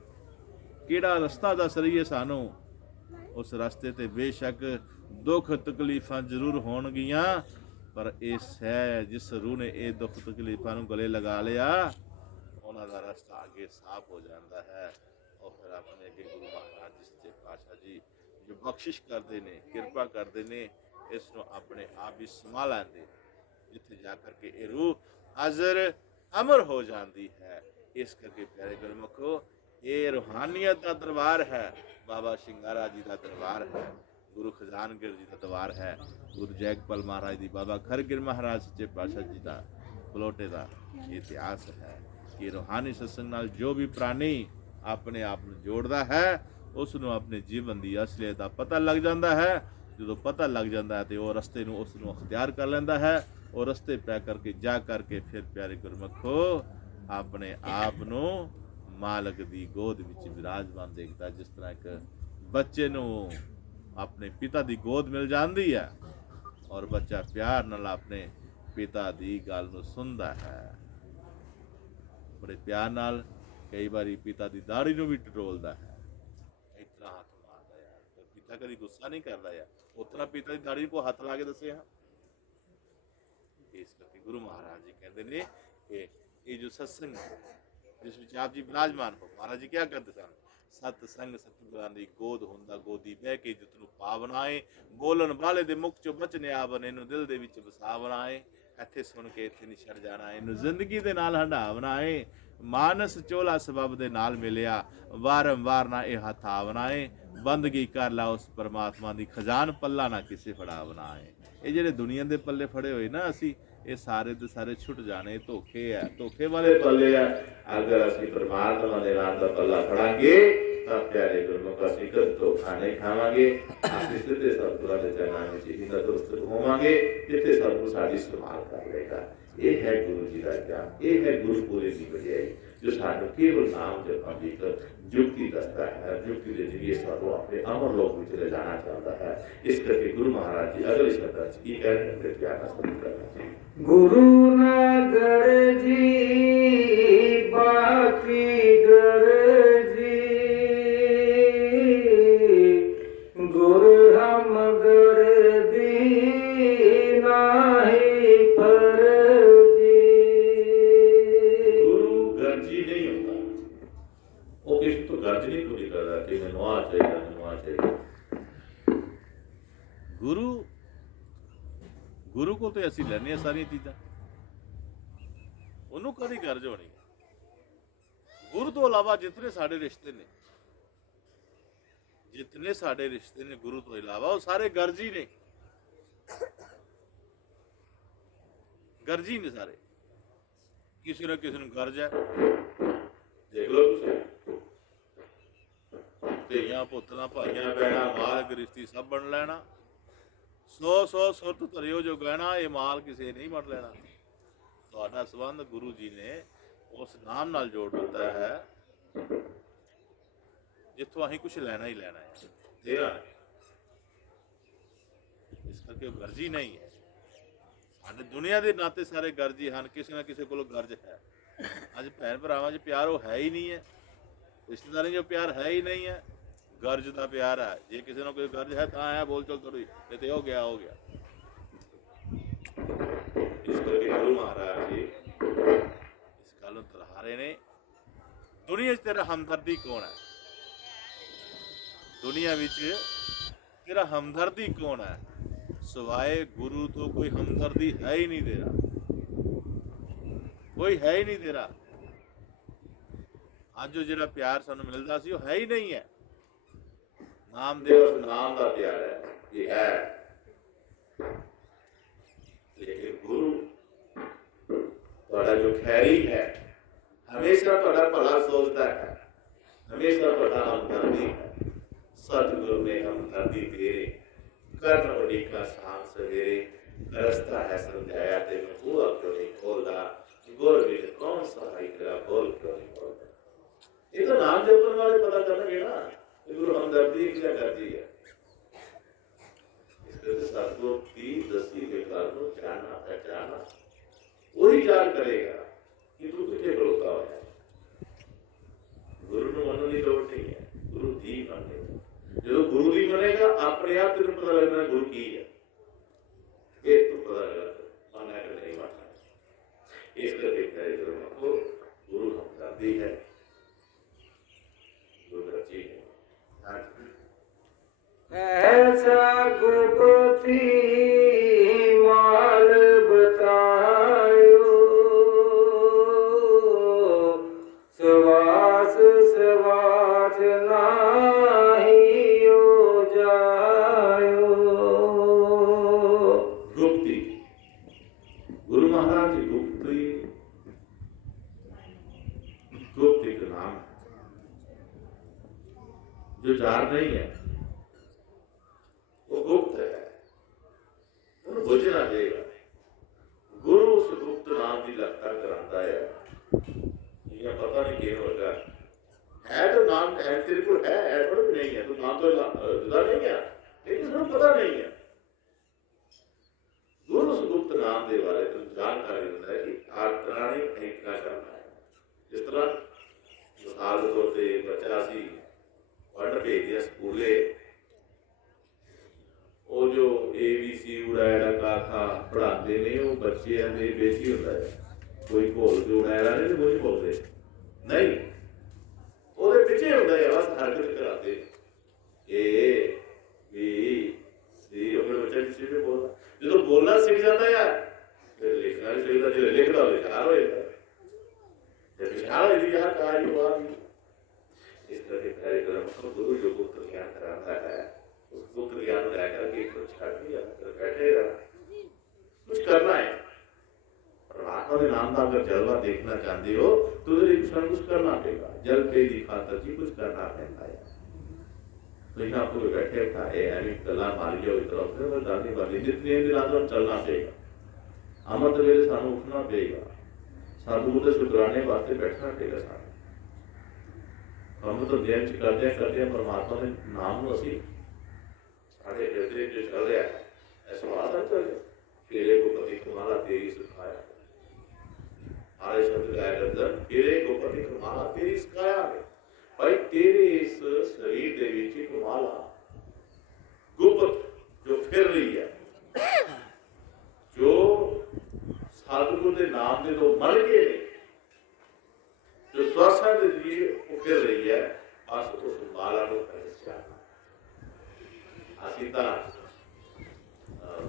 किहड़ा रस्ता दस रही है सानू। उस रास्ते ते बेशक दुख तकलीफां जरूर होणगियां, पर इस है जिस रूह ने ये दुख तकलीफां नूं गले लगा लिया, उन्हां दा रास्ता अगे साफ हो जाता है। और फिर अपने अगे गुरु महाराज जी सच्चे पातशाह जी जो बख्शिश करते ने, किरपा करते ने, इस नूं अपने आप ही समा लैंदे, जिथे जा करके ये रूह हाजर अमर हो जाती है। इस करके प्यारे गुरमुखो, ये रूहानियत का दरबार है, बाबा शिंगारा जी का दरबार है, गुरु खजानगिर जी का दरबार है, गुरु जैगपाल महाराज जी, बाबा खरगिर महाराज सच्चे पातशाह जी का बलोटे का इतिहास है कि रूहानी सत्संग नाल जो भी प्राणी अपने आप में जोड़ता है, उसनों अपने जीवन की असलियत का पता लग जाता है। जो पता लग जाता है तो वह रस्ते नूं उसनों अख्तियार कर लेंदा है, और रस्ते पै करके जा करके फिर प्यारे गुरमुखो अपने आप नूं मालक दी गोद विच विराजमान देखता, जिस तरह एक बच्चे नूं अपने पिता दी गोद मिल जाती है और बच्चा प्यार नाल अपने पिता दी गल नूं सुनदा है, बड़े प्यार नाल कई बारी पिता दी दाढ़ी नूं भी टटोलदा है, इतना हाथ मारदा है। तो पिता कभी गुस्सा नहीं करता है, उतना पिता की दाढ़ी को हाथ ला के दसे हाँ। इस करके गुरु महाराज जी कहते हैं कि ये जो सत्संग है जिस विच आप जी विराजमान हो, महाराज जी क्या करते सन, सतसंग सतगुरां दी गोद हुंदा, गोदी बह के जितनू पावनाए, बोलन वाले दे मुख चो बचने आवन, इनू दिल दे विच वसावना है, इत्थे सुन के इत्थे नहीं छड़ जाना, इनू जिंदगी दे नाल हंडावना है, मानस चोला सबब दे नाल मिलिया, वारंवार ना ये हथ आवना है, बंदगी कर ला उस परमात्मा दी, खजान पल्ला ना किसे फड़ावना है। ये जेडे दुनिया दे पल्ले फड़े हुए ना असी, ये सारे दे सारे छुट जाने, धोखे है, धोखे वाले पल्ले है। अगर असी परमात्मा दे नाम दा पल्ला फड़ांगे तां प्यारे गुरमुख असी कद धोखा नहीं खावांगे, असी सीधे सतगुरां दे चरणां विच ही नतमस्तक होवांगे, जिथे सतगुर साडी संभाल कर लेगा। ये है गुरु जी का ज्ञान, ये है गुरुपुरी की वजह जो सानू केवल नाम जपण दी एक जुक्ति दसदा है, जुक्ति दे जरिए सानू अपने अमर लोक विच ले जाना चाहता है। इस करके गुरु महाराज जी अगले शब्दां च की कहते हैं, प्यार नाल सुन करना चाहिए। गुरु नगर जी बाकी गर जी, गुरु हम गर दी नाही पर जी। गुरु गर्जी नहीं होता, वो किस तो गर्ज नहीं पूरी करता कि मैनू आ चाहिए, मैनू आ चाहिए। गुरु को तो असी लैने सारी चीज़ां, उन्होंने कभी गर्ज होनी। गुरु तो अलावा जितने साढ़े रिश्ते ने, जितने साढ़े रिश्ते ने गुरु तो अलावा वो सारे गर्जी ने, गर्जी ने सारे। किसी न किसी ने गर्ज है, देख लो तुसीं, धीआं पुत्तरां भाइयां भैणां माल गृहस्थी सब बन लेना, 100 सुरत धरियो जो गहना, ये माल किसी नहीं बन लेना। ਤੁਹਾਡਾ संबंध गुरु जी ने उस नाम नाल जोड़ दिता है जिथों असीं कुछ लेना ही लेना है, देना है। इस करके गर्जी नहीं है, साडे दुनिया के नाते सारे गर्जी हैं, किसी ना किसी को गर्ज है। अज भैन भरावां च प्यार वो है ही नहीं है, रिश्तेदारी जो प्यार है ही नहीं है, गर्ज का प्यार है। जे किसी ने कोई गर्ज है तो है बोल चल थोड़ी, ये तो हो गया हो गया। इस करके गुरु महाराज जी इस गल तलहारे ने, दुनिया च तेरा हमदर्दी कौन है, दुनिया विच तेरा हमदर्दी कौन है? सिवाय गुरु तो कोई हमदर्दी है ही नहीं तेरा, कोई है ही नहीं तेरा। अज जो जिहड़ा प्यार सानू मिलदा सी वो है ही नहीं है। नामदेव उस नाम का प्यार है, ये है। लेकिन गुरु तुहाडा जो खैरी है, हमेशा तुहाडा भला सोचता है, हमेशा तुहाडा हमदर्दी है। सतगुरु ने हमदर्दी तेरे कर्ण उड़ीका शाम सवेरे, रास्ता है समझाया तेरे हुआ क्यों नहीं खोलता, गुर भी कौन सहाय तेरा बोल क्यों नहीं खोलता। ये तो नाम जपने वाले पता करनगे ना कि गुरु हमदर्दी क्या करती है। इसके सतगुरु की दसी बेकार को जाना पहचाना वही जान करेगा कि तू कितने खड़ोता हो। गुरु को मनने की लोड़ नहीं है, गुरु जी माने। जो गुरु भी बनेगा अपने आप तेरे पता लगना गुरु की है, ये तो पता लगा माना कि नहीं माना। इस करके कहे को गुरु हमदर्दी है, गुरु रची है। ऐसा गुप्ती माल बतायो, सवास सवास नाहियो जायो। गुप्ती गुरु महाराज जी गुप्ती, गुप्ती का नाम है। जो जार नहीं है वो गुप्त है, उन्हें बुझना देगा। गुरु उस गुप्त नाम की लगता कराता है। ये पता नहीं क्यों होगा है तो नाम है तेरे को है थोड़ा भी नहीं है, तो नाम तो जुदा नहीं है, लेकिन उन्हें पता नहीं है। गुरु उस गुप्त नाम के बारे में जानकारी होता है कि आज कराने इतना करना है। जिस तरह मिसाल के तौर पर बच्चा सी पढ़ भेज दिया स्कूले, वो जो ABC उड़ाया का था पढ़ाते ने वो बच्चे ने बेसी होता है। कोई बोल के उड़ाया नहीं तो कोई बोलते नहीं, ਉਹਦੇ ਪਿੱਛੇ ਹੁੰਦਾ ਹੈ ਬਸ ਹਰਕਤ ਕਰਾते A B C। ਉਹ ਬੱਚਾ ਕਿਸੇ ਵੀ ਬੋਲਦਾ, ਜਦੋਂ ਬੋਲਣਾ ਸਿੱਖ ਜਾਂਦਾ ਹੈ ਫਿਰ ਲਿਖਣਾ ਵੀ ਸਿੱਖਦਾ, ਜਦੋਂ ਲਿਖਦਾ ਹੋਵੇ ਯਾਰ ਹੋਏਗਾ ਤੇ ਵਿਚਾਰ ਇਹਦੀ ਯਾਰ ਕਾਜ ਹੋਆ। ਇਸ ਕਰਕੇ कार्यक्रम को गुरु जो गुप्त ज्ञान कराता है, उस गुप्त ज्ञान में रह करके कुछ छाट दिया बैठे रहा, कुछ करना है। परमात्मा के नाम का अगर जलवा देखना चाहते हो तो कुछ करना पड़ेगा। जल पे की खातर जी कुछ करना पड़ता है। तो यहाँ आपको बैठे उठाए यानी गला मारी जाओ इस तरफ से दादी वाली जितने दिन आदर चलना पड़ेगा। अमृत वेले सानू उठना पड़ेगा, सतगुरु के शुकराने वास्ते बैठना पड़ेगा। सानू हम तो देन करते परमात्मा के नाम को असी साढ़े हृदय जो चल रहा है ऐसा बात है। चल केले को पति कमाला तेरी सिखाया, आरे शब्द गाया करता केले को पति कमाला तेरी सिखाया है। भाई तेरे इस शरीर दे विच कमाला गुप्त जो फिर रही है, जो सतगुरु के नाम के तो मर गए, जो श्वासा के जरिए वो फिर रही है। बस उस माला को पहचानना। असी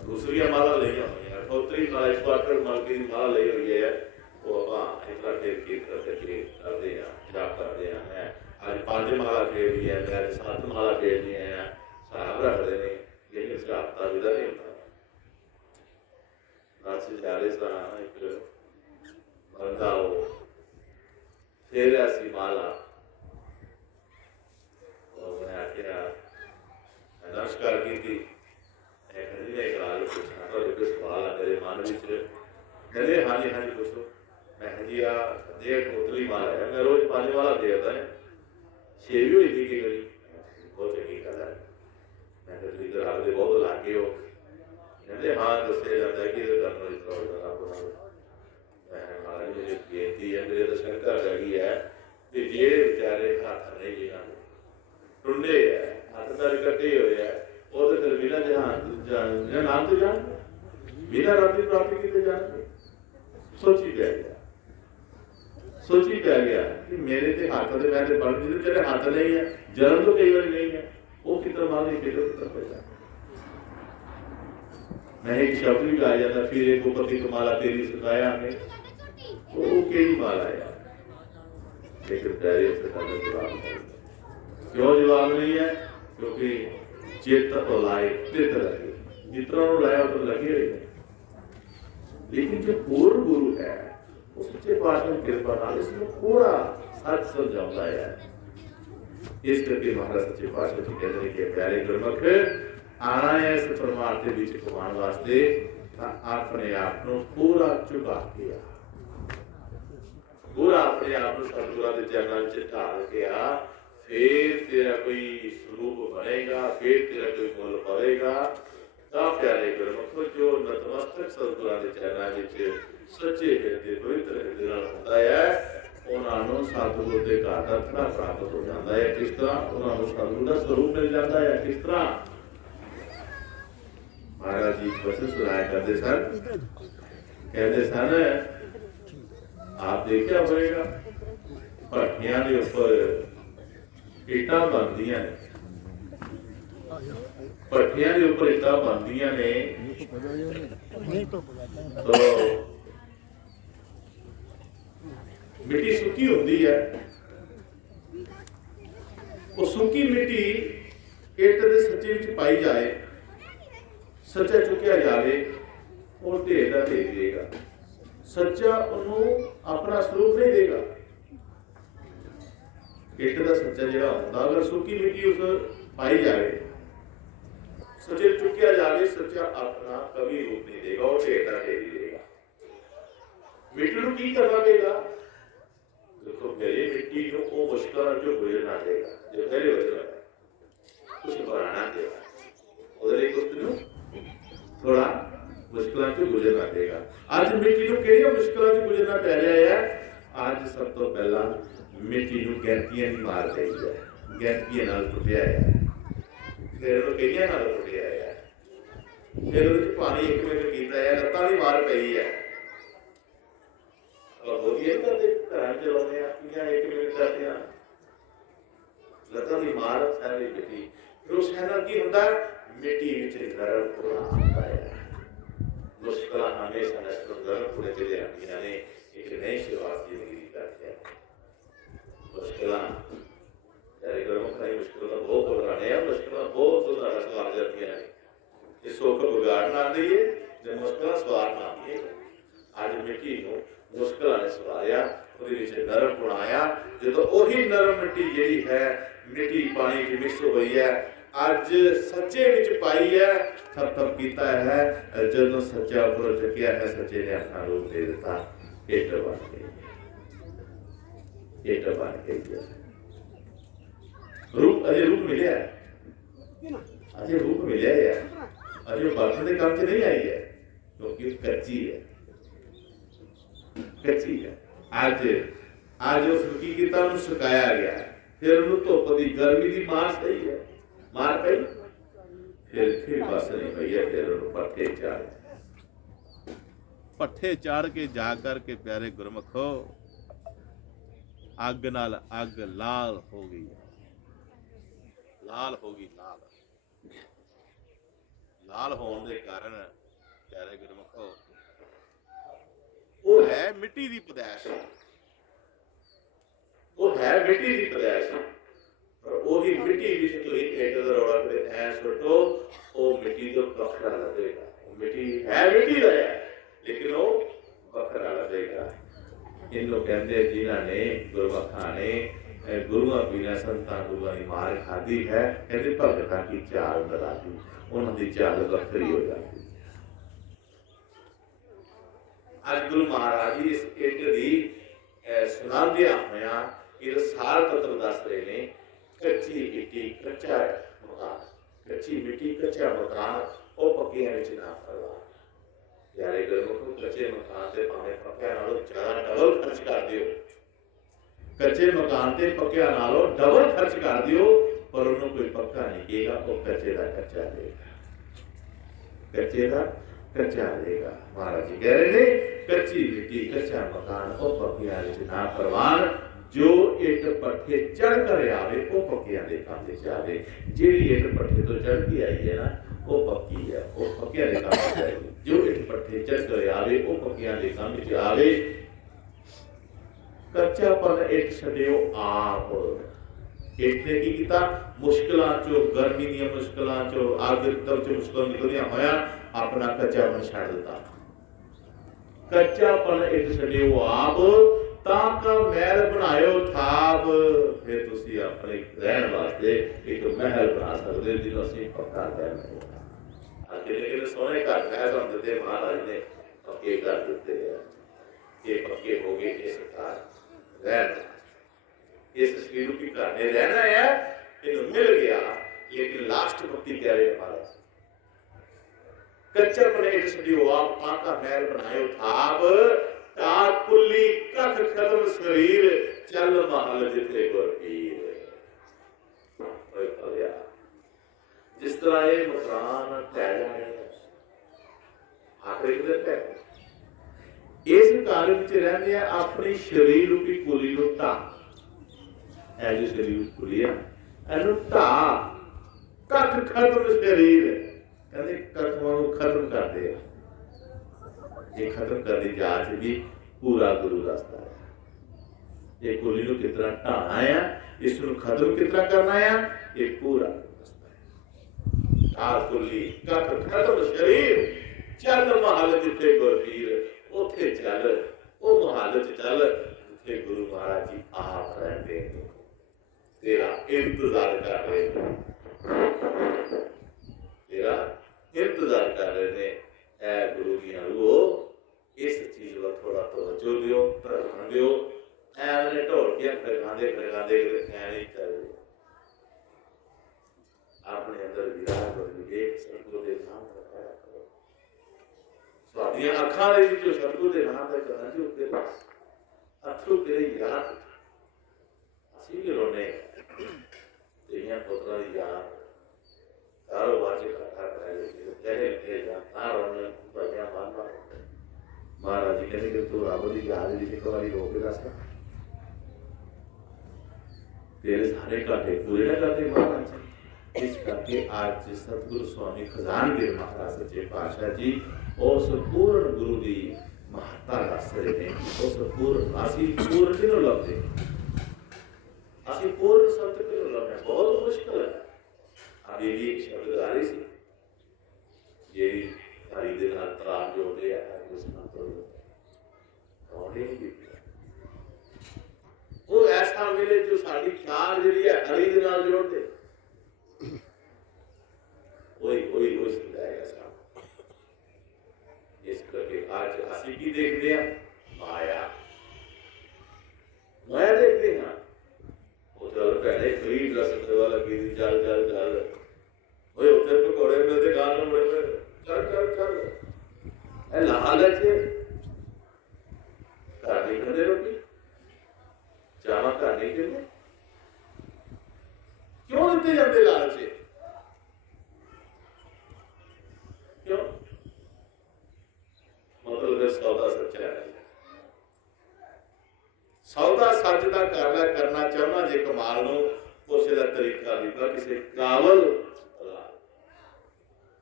दूसरी माला ली हुई है, अठोतरी माला 108 माल की माला ली हुई है। वो आप इतना ढेर करते हैं जाप करते हैं। आज 5 माला फेर दी है, 7 माला फेर दी है, साहब रखते हैं, लेकिन इसका हफ्ता विदा नहीं होता। एक बंदा हो फिर ऐसी माला मैं आखिर नमस्कार की थी। सवाल है मेरे मन में कहते हाँ जी पूछो। मैं जी आ डेढ़ उतली माला है, मैं रोज 5 माला देता है, 6 भी हुई थी कि गली बहुत चंगी गल है। मैं आखते बहुत लागे हो, कहते हाँ दसिया जाता है कि महाराज मेरी बेनती है, मेरे तो शंका लगी है कि जेड़े बेचारे हाथ नहीं जिन्होंने टुंडे है हाथ पैर कटे हुए है, वो तो फिर बिना जहां नाम तो जान बिना रात्रि प्राप्ति कितने जाएंगे। सोची पै गया कि मेरे ते हाथ से मैं बन जिन्हें तेरे हाथ नहीं है, जन्म तो कई बार नहीं है, वो कितना माल नहीं कितना कितना पैसा। मैं एक शब्द भी गाया जाता, फिर एक पति कमाला तेरी सिखाया हमें, वो कई माल आया, लेकिन प्यारे उससे करने जवाब नहीं। क्यों जवाब नहीं है? क्योंकि चेत तो लाए चित लगे, जितना लाया उतना लगे रहे। लेकिन जो पूर्ण गुरु है वो सच्चे पातशाह की कृपा नाल इसमें पूरा सच समझाता है। इस करके महाराज सच्चे पातशाह जी कहते हैं कि प्यारे गुरमुख आना है इस परमार्थ के बीच कमाण वास्ते अपने आप को पूरा झुका के आ, पूरा अपने आप को सतगुरां दे चरणों में ढाल के आ, फिर तेरा कोई स्वरूप बनेगा, फिर तेरा कोई मुल पवेगा। तो प्यारे गुरमुखो जो नतमस्तक सतगुरां दे चरणों में सच्चे हृदय पवित्र हृदय नाल हुंदा है उन्हां नूं सतगुर दे घर दा थड़ा प्राप्त हो जाता है। किस तरह उन्हां नूं सतगुर दा स्वरूप मिल जाता है? किस तरह? महाराज जी वचन सुनाया करते सन, कहते सन आप देखा होगा भट्टियां के उपर ईटां बनदियां ने, भट्टियां के उपर ईटां बनदियां ने, तो मिट्टी सुकी होती है, वो सुकी मिट्टी इट दे सच्चे विच पाई जाए, सच्चा चुकिया जाए और ढेर का ढेर देगा। सच्चा उन्होंने अपना स्वरूप नहीं देगा। इट का सच्चा जो होता अगर सुकी मिट्टी उस पाई जाए, सच्चे चुकिया जाए, सच्चा अपना कभी रूप नहीं देगा और ढेर का ढेर ही देगा। मिट्टी को की करना देगा? देखो मेरी मिट्टी को वो मुश्किल जो गुजरना देगा, जो पहले वचन कुछ बनाना देगा, उधर कुछ थोड़ा मुश्किलों से गुजरना देगा। आज मिट्टी को किहड़ियां मुश्किलों से गुजरना पै रहा है? आज सब तो पहला मिट्टी को गैंतियां नहीं मार गई है, गैंतियां नाल टुटिया है, फिर वो कईयां नाल टुटिया है, फिर वो पानी एक मिनट कीता है, लत्तां भी मार पई है। और वो ये करते घरां च लाउने आ कियां एक मिनट करते हैं, लत्तां भी मार सारी मिट्टी, फिर उस नाल की हुंदा मिट्टी विच नरम पुरा आता है। मुश्किल हमेशा नरम पुरे चले आती ने, एक नई शुरुआत जिंदगी की करते हैं। मुश्किल यारे गुरमुख नहीं, मुश्किल का बहुत पुराने हैं, मुश्किल बहुत सुधार सवार जाती है। ये सोख बिगाड़ना आती है जब मुश्किल सवार ना आती है। आज मिट्टी को मुश्किल ने सवारिया, नरम बनाया, जो उही नरम मिट्टी जी है, मिट्टी पानी की मिक्स हुई है, अज सच्चे विच पाई है, थप थप कीता है, जदों सच्चा उपर चुकिया है, सच्चे ने अपना रूप दे दिता, इट बन गई, इट बन गई। रूप अजे रूप मिले है, अजे रूप मिले है, अजे बर्तन के काम से नहीं आई है, क्योंकि कच्ची है, कच्ची है। आज आज उस की किता नु सुकाया गया, फिर उन्होंने धुप की गर्मी की मार सही है, मार पई, फिर बस नहीं पई है, फिर पट्ठे चाड़, पट्ठे चाड़ के जा कर के प्यारे गुरमुखो अग नाल अग लाल हो गई, लाल हो गई, लाल होने के कारण प्यारे गुरमुखो वो है मिट्टी की पैदाइश, वो है मिट्टी की पैदाइश, और वही मिट्टी जिस तो एक रौला पे ऐ सुटो वो मिट्टी तो बखरा लगेगा, मिट्टी है मिट्टी है, लेकिन वो बखरा लगेगा। इन लोग कहते हैं जिन्होंने गुरमुखा ने गुरुआ पीना संतां गुरुआ की मार खाधी है, कहते भगतां की चाल बदल दी, उन्होंने चाल बखरी हो जाती। आज गुरु महाराज जी इस एक दी सुनांदिया होया ये सार तत्व दस रहे ने, कच्ची मिट्टी कच्चा मकान, कच्ची मिट्टी कच्चा मकान और पक्कियां विच ना करवा। यारे गुरमुखो कच्चे मकान ते भावे पक्कियां नालों ज्यादा डबल खर्च कर दियो, कच्चे मकान ते पक्कियां नालों डबल खर्च कर दियो, पर उन्होंने कोई पक्का नहीं केगा, वो कच्चे दा कच्चा देगा, कच्चे दा कच्चा देगा। महाराज जी कह रहे ने कच्ची मिट्टी कच्चा मकान और पक्कियां विच ना परवान, जो इट पट्ठे चढ़ कर आवे वो पक्कियां दे काम विच आवे। जिहड़ी इट पट्ठे तो चढ़ के आई है ना वो पक्की है, वो पक्कियां दे काम विच आएगी। जो इट पट्ठे चढ़ कर आवे वो पक्कियां दे काम विच आवे। कच्चापन इट छड्डियो आप। इट ने की कीता, मुश्किलां चो, गर्मी दी मुश्किलां चो, आग दे तप चो मुश्किलां निकलदियां होया अपना कच्चापन छड्ड दिता। कच्चापन इट छड्डियो आप, ताका महल बनायो थाप। फिर तुसी अपने रहन वास्ते एक महल बना सकते हो जिन्हों असीं पक्का कहने। किन्ने सोहने घर महल हम दिते, महाराज ने पक्के कर दिते हैं। ये पक्के हो गए इस घर रहन, इस शरीर की घर ने रहना है। इन्हें मिल गया, लेकिन लास्ट पक्की कह रहे महाराज कच्चापन इट छड्डियो आप, ताका महल बनायो थाप। कुली कख खत्म शरीर, चल महल जिथे गुरपीर। जिस तरह ये मकान ढह जाने आखिरी दिन ढह, इस घर विच रहंदे आ अपनी शरीर रूपी कुली नूं ढा। ऐ जो शरीर कुली है इहनूं ढा, कख खत्म शरीर, कहंदे कखवां नूं खत्म कर दे। ये खत्म करने जांच भी पूरा गुरु रास्ता है। ये कुली नूं किस तरह ढाना है, इसनूं खत्म किस तरह करना है, ये पूरा रास्ता है। ढा कुली कख खत्म शरीर, चल महल जिथे गुरपीर। उथे चल, वो महल च चल जिथे गुरु महाराज जी आप रहते हैं, तेरा इंतजार कर रहे हैं, तेरा इंतजार कर रहे हैं। ऐ गुरु की रूहो, इस चीज को थोड़ा तवज्जो दियो, ध्यान दियो। ऐने ढोलकियां खड़कांदे खड़कांदे ऐ चल अपने अंदर विराज और विवेक सतगुरु के नाम का पाया करो। स्वादियां अखां दे विचों सतगुरु के नाम का करना जी उत्ते बस अथरू तेरे याद असीं भी रोने तेरियां पुत्तरां दी याद कारोबार च इकट्ठा कराए तेरे ते जां रोने भजन मानना। महाराज जी कहते कि तू रब की याद एक बारी रो के दस, तेरे सारे घाटे पूरे ना करते महाराज जी। इस करके आज सतगुरु स्वामी खजानवीर महाराज सच्चे पातशाह जी उस पूर्ण गुरु की महत्ता दस रहे हैं। उस पूर्ण असीं पूर्ण किहनूं लभदे, असीं पूर्ण संत किहनूं लभना बहुत मुश्किल है। अभी भी एक शब्द आ रही सी, ये हरि दे नाल तराम जोड़दे आ वो ऐसा मिले जो साड़ी कार जी है हरि दे नाल जोड़ दे, वही वही वही समझाएगा साहब। इस करके आज असीं की देखते हैं माया, माया देखते हैं। वो चल पहले खरीद रसते वाला की चल चल चल, वही उत्ते पकौड़े मिलते गाने बड़े चल चल चल। ए लालच घर नहीं खाते रोटी, चावा घर नहीं खाते, क्यों दिते जाते लालच? क्यों? मतलब सौदा सच्चा है। सौदा सच का करना चाहना जे कमाल नूं उस दा तरीका लिखा किसी काबल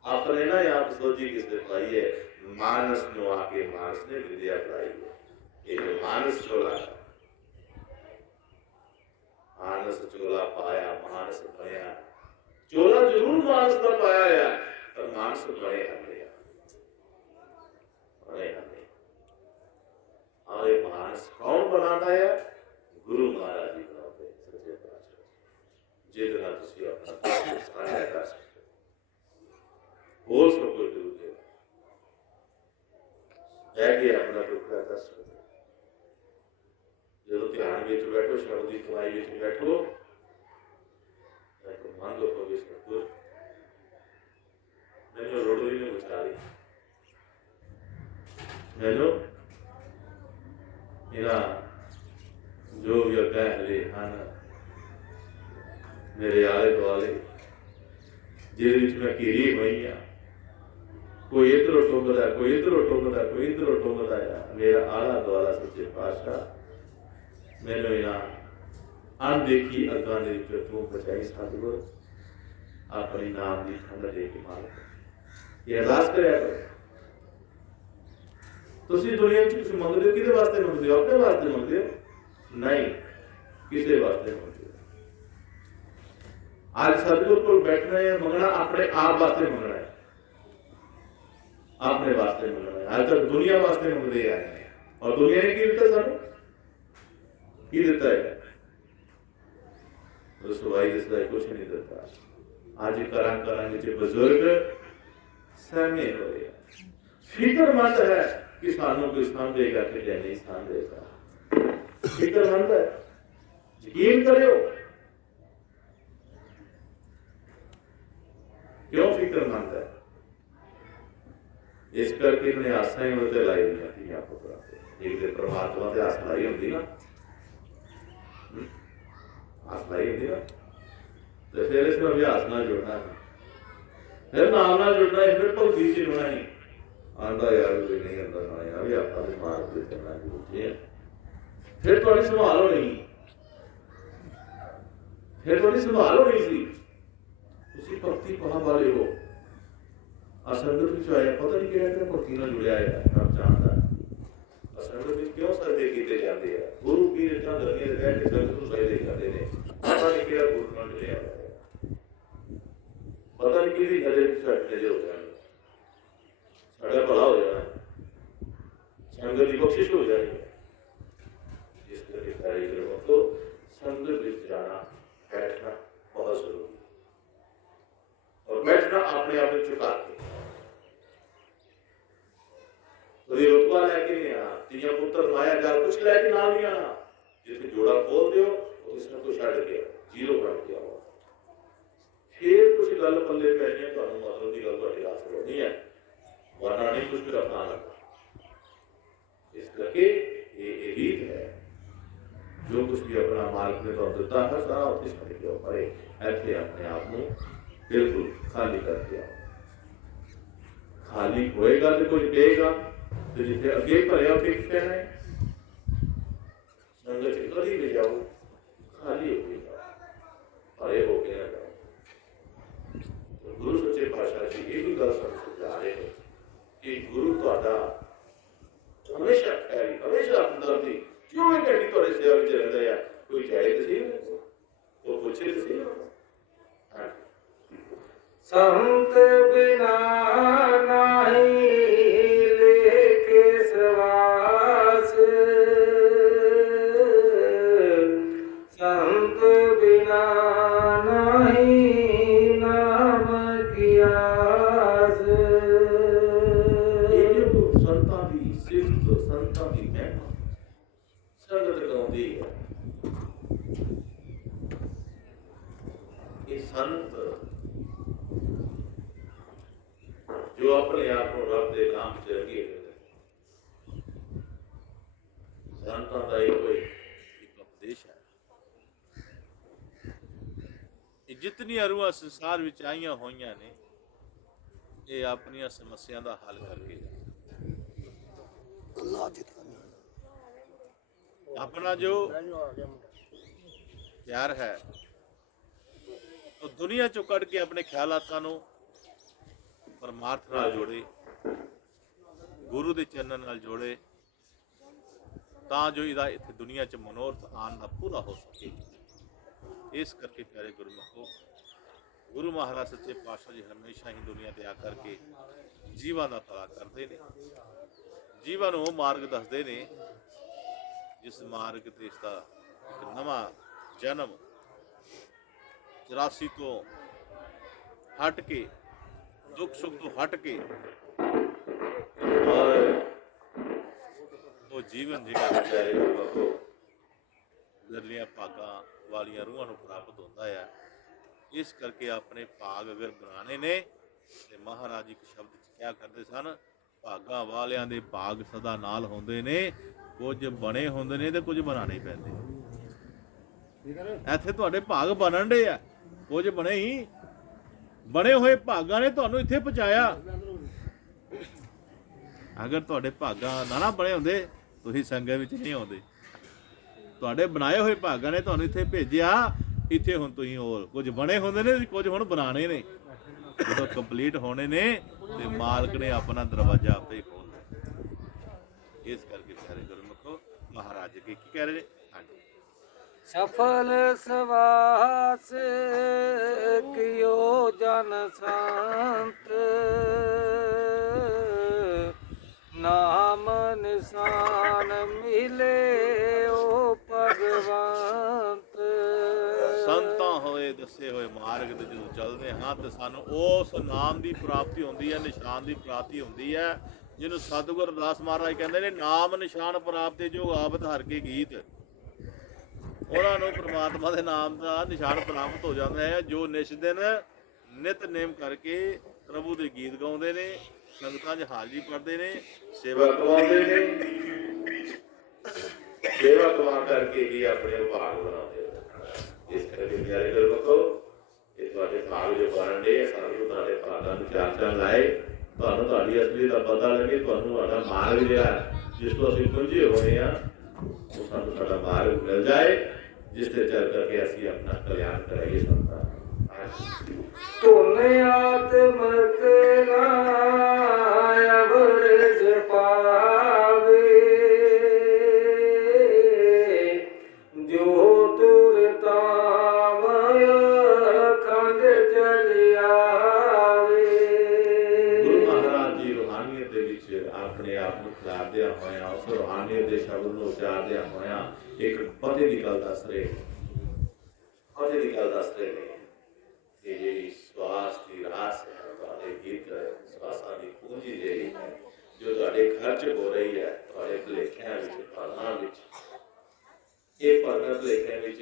अपने ना आप सोची किसने पाई है। मानस नु आके मानस ने विद्या पढ़ाई है। ये जो मानस चोला, मानस चोला पाया, मानस बनया। चोला जरूर मानस का पाया है, पर मानस बने हमें बने हमें। और ये मानस कौन बनाता है? गुरु महाराज जी बनाते हैं सच्चे पातशाह। जितना तुसी अपना साया कर सकते हो सब कुछ दूर है, जाके अपना दुख का दस जो ध्यान में बैठो, शब्द की कमाई में बैठो, तो मान लो होगी सतगुर मैंने रोडोरी में बचा ली, मैंने मेरा जो भी हले हाँ मेरे आले दुआले जिस मैं घिरी हुई हाँ, कोई इधरों टुकदा, कोई इधरों टुकदा, कोई इधरों टुकदा है। मेरा आला दुआला सच्चे पातशाह मैनू इन्हां अनदेखी अग्गां दे विचों तूं बचाई सतगुर, अपनी नाम की ठंड दे के मालक। ये अरदास करिया करो। तुसीं दुनिया में कुछ मंगदे हो, किहदे वास्ते मंगदे हो? अपने वास्ते मंगदे हो? नहीं, किसी वास्ते मंगदे हो। आज सतगुर को बैठना है, मंगना अपने आप वास्ते मंगना है, अपने वास्ते मंगना है। आज तक दुनिया वास्ते मंगदे आए हैं, और दुनिया ने की दिता सानू? की दिता है? रसवाई दिसदा कुछ नहीं दिता। आज करा विच बजुर्ग सहमे होए, फिक्रमंद है कि सानू कोई समझेगा कि नहीं समझेगा। फिक्रमंद है, यकीन करो। क्यों फिक्रमंद है? इस करके इन्हें आसा ही उन्हें लाई दी थी पुत्रा से। एक तो परमात्मा से आस लाई होती ना, आस लाई होती ना, तो फिर इसमें अभ्यास ना जुड़ना है, फिर नाम ना जुड़ना है, फिर भक्ति से जुड़ना ही आंदा यार कोई नहीं आता ना यार, भी आपका भी मार के चलना जरूरी है। फिर थोड़ी संभालो नहीं, फिर थोड़ी संभालो नहीं सी। तुसी भक्ति पा वाले हो, असंगत विच आया, पता नहीं किहड़ा भक्ति नाल जुड़िया है, रब जानदा। असंगत विच क्यों सजदे कीते जाते हैं? गुरु पीर चंद रंगे रह के संगत नूं सजदे करदे ने, पता नहीं किहड़ा गुरु नाल जुड़िया है, पता नहीं किहदी नजर विच सट नजर हो जाए, साड़ा भला हो जाना, संगत की बख्शिश हो जाएगी। जिस करके कार्यक्रमों को संगत विच जाना, बैठना बहुत जरूरी है, और बैठना अपने आप में चुका के रुतबा लैके नहीं आना, तिया पुत्र माया जाल कुछ लैके ना नहीं आना। जिसे जोड़ा खोल दो, इसमें कुछ छड़ गया, जीरो बन गया हुआ, फिर कुछ गल पल्ले पैनी है, मतलब की गल तुहाडी हाथ होनी है, वरना नहीं कुछ भी रखना लगा। इस करके ये रीत है, जो कुछ भी अपना मालिक ने तो दिता है सारा उसकी छड़ के ऊपर ऐसे अपने आप को बिल्कुल खाली कर दिया। खाली होएगा तो कोई देगा, तो जिसे अगे भरया उसे कहना है। संगत कभी भी जाओ खाली हो गया, भरे हो गया ना जाओ। तो गुरु सच्चे पातशाह जी ये भी गल समझा रहे हैं कि गुरु तुहाडा हमेशा हमेशा अंदर दी क्यों है घंटी तुहाडे सेवा विच रहिंदा है, कोई जाए तो सही, वो पूछे तो सही। संत बिना नाही लेके सवास, संत बिना नाही नाम की आस। ये जो संतां दी सिफत, संतां दी महिमा संगत गाउंदी है। ये संत जो अपने आप को रब के नाम से अगे संतां का एक उपदेश है। जितनी अरुआ संसार विच आईयां होईयां ने, ये अपनी समस्या का हल करके अपना जो प्यार है तो दुनिया चो कड़ के अपने ख्यालातां नूं परमार्थ नाल जोड़े, गुरु के चरणन नाल जोड़े, तां जो इहदा इत्थे दुनिया च मनोरथ आन दा पूरा हो सके। इस करके प्यारे गुरमुखो, गुरु महाराज सच्चे पातशाह जी हमेशा ही दुनिया ते आकर के जीवां दा भला करदे ने, जीवां नूं मार्ग दसदे ने जिस मार्ग ते इसदा एक नवां जन्म 84 तो हट के, दुख सुख तो हट के, और वो जीवन जिहड़ा प्यारे गुरमुखो गरलियां भागां वालियां रूहां नूं प्राप्त होंदा है। इस करके अपने भाग अगर बनाने ने तो महाराज एक शब्द क्या करते सन, भागां वालियां दे भाग सदा नाल होंदे ने, कुछ बने होंदे ने ते कुछ बनाने पैंदे। इत्थे तुहाडे भाग बनन डे आ, कुछ बने ही बने हुए भागां ने तुहानूं इत्थे पहुंचाया। अगर तुहाडे भागां ना बने होंदे तुसीं संगत विच नहीं आउंदे। ਤੁਹਾਡੇ ਬਣਾਏ ਹੋਏ ਭਾਗਾਂ ਨੇ ਤੁਹਾਨੂੰ ਇੱਥੇ ਭੇਜਿਆ। ਇੱਥੇ ਹੁਣ ਤੁਸੀਂ ਹੋਰ ਕੁਝ ਬਣੇ ਹੁੰਦੇ ਨੇ, ਕੁਝ ਹੁਣ ਬਣਾਣੇ ਨੇ। ਜਦੋਂ ਕੰਪਲੀਟ ਹੋਣੇ ਨੇ ਤੇ ਮਾਲਕ ਨੇ ਆਪਣਾ ਦਰਵਾਜ਼ਾ ਆਪੇ ਖੋਲ੍ਹਣਾ। ਇਸ ਕਰਕੇ ਪਿਆਰੇ ਗੁਰਮੁਖੋ, ਮਹਾਰਾਜ ਅੱਗੇ ਕੀ ਕਹਿ ਰਹੇ ਨੇ? ਹਾਂਜੀ, ਸਫਲ ਸਵਾਸ ਕਿਓ ਜਨ ਸੰਤ, ਨਾਮ ਨਿਸ਼ਾਨ ਮਿਲੇ ਓ ਭਗਵੰਤ। ਸੰਤਾਂ ਹੋਏ ਦੱਸੇ ਹੋਏ ਮਾਰਗ ਤੇ ਜਦੋਂ ਚੱਲਦੇ ਹਾਂ ਤੇ ਸਾਨੂੰ ਉਸ ਨਾਮ ਦੀ ਪ੍ਰਾਪਤੀ ਹੁੰਦੀ ਹੈ, ਨਿਸ਼ਾਨ ਦੀ ਪ੍ਰਾਪਤੀ ਹੁੰਦੀ ਹੈ, ਜਿਹਨੂੰ ਸਤਿਗੁਰ ਅਰਦਾਸ ਮਹਾਰਾਜ ਕਹਿੰਦੇ ਨੇ ਨਾਮ ਨਿਸ਼ਾਨ ਪ੍ਰਾਪਤੇ ਜੋ ਆਵਤ ਹਰ ਕੇ ਗੀਤ। ਉਹਨਾਂ ਨੂੰ ਪ੍ਰਮਾਤਮਾ ਦੇ ਨਾਮ ਦਾ ਨਿਸ਼ਾਨ ਪ੍ਰਾਪਤ ਹੋ ਜਾਂਦਾ ਹੈ, ਜੋ ਨਿਸ਼ ਦਿਨ ਨਿਤਨੇਮ ਕਰਕੇ ਪ੍ਰਭੂ ਦੇ ਗੀਤ ਗਾਉਂਦੇ ਨੇ, ਸੰਗਤਾਂ 'ਚ ਹਾਜ਼ਰੀ ਭਰਦੇ ਨੇ, ਸੇਵਾ ਕਰਵਾਉਂਦੇ ਨੇ। ਸੇਵਾ ਕਰਵਾ ਕਰਕੇ ਹੀ ਆਪਣੇ ਭਾਗ ਬਣਾਉਂਦੇ ਨੇ। ਇਸ ਕਰਕੇ ਪਿਆਰੇ ਗੁਰਮੁਖੋ, ਇਹ ਤੁਹਾਡੇ ਭਾਗ ਜੋ ਬਣ ਰਹੇ ਆ, ਸਾਨੂੰ ਤੁਹਾਡੇ ਭਾਗਾਂ ਨੂੰ ਚਾਰ ਲਾਏ, ਤੁਹਾਨੂੰ ਤੁਹਾਡੀ ਅਸਲੀ ਦਾ ਪਤਾ ਲੱਗੇ, ਤੁਹਾਨੂੰ ਤੁਹਾਡਾ ਮਾਰਗ ਜਿਹੜਾ ਜਿਸ ਤੋਂ ਅਸੀਂ ਪੁੰਜੇ ਹੋਏ ਆ, ਉਹ ਸਾਨੂੰ ਸਾਡਾ ਮਾਰਗ ਮਿਲ ਜਾਏ, ਜਿਸ ਤੇ ਚੱਲ ਕਰਕੇ ਅਸੀਂ ਆਪਣਾ ਕਲਿਆਣ ਕਰਾਈਏ ਸੰਤਾਂ। ਧੁਨ ਆਤਮਕ ਅਵਰਜ ਪਾਵੇ, ਜੋ ਤੁਰ ਤਾਮ ਖੰਡ ਚਲਿਆਵੇ। ਗੁਰੂ ਮਹਾਰਾਜ ਜੀ ਰੂਹਾਨੀਅਤ ਦੇ ਵਿੱਚ ਆਪਣੇ ਆਪ ਨੂੰ ਖਿਲਾਰਦਿਆਂ ਹੋਇਆਂ, ਉਸ ਰੂਹਾਨੀਅਤ ਦੇ ਸ਼ਬਦ ਨੂੰ ਉਚਾਰਦਿਆਂ ਹੋਇਆਂ ਇੱਕ ਪਤੇ ਦੀ ਗੱਲ ਦੱਸ ਰਹੇ, ਪਤੇ ਦੀ ਗੱਲ ਦੱਸ ਰਹੇ ਨੇ ਕਿ ਜਿਹੜੀ ਸਵਾਸ ਦੀ ਰਾਸ ਹੈ, ਤੁਹਾਡੇ ਗੀਤ ਸਵਾਸਾਂ ਦੀ ਪੂੰਜੀ ਜਿਹੜੀ ਹੈ, ਜੋ ਤੁਹਾਡੇ ਘਰ 'ਚ ਹੋ ਰਹੀ ਹੈ, ਤੁਹਾਡੇ ਭੁਲੇਖਿਆਂ ਵਿੱਚ, ਭਾਵਨਾ ਵਿੱਚ, ਇਹ ਭਾਵਨਾ ਭੁਲੇਖਿਆਂ ਵਿੱਚ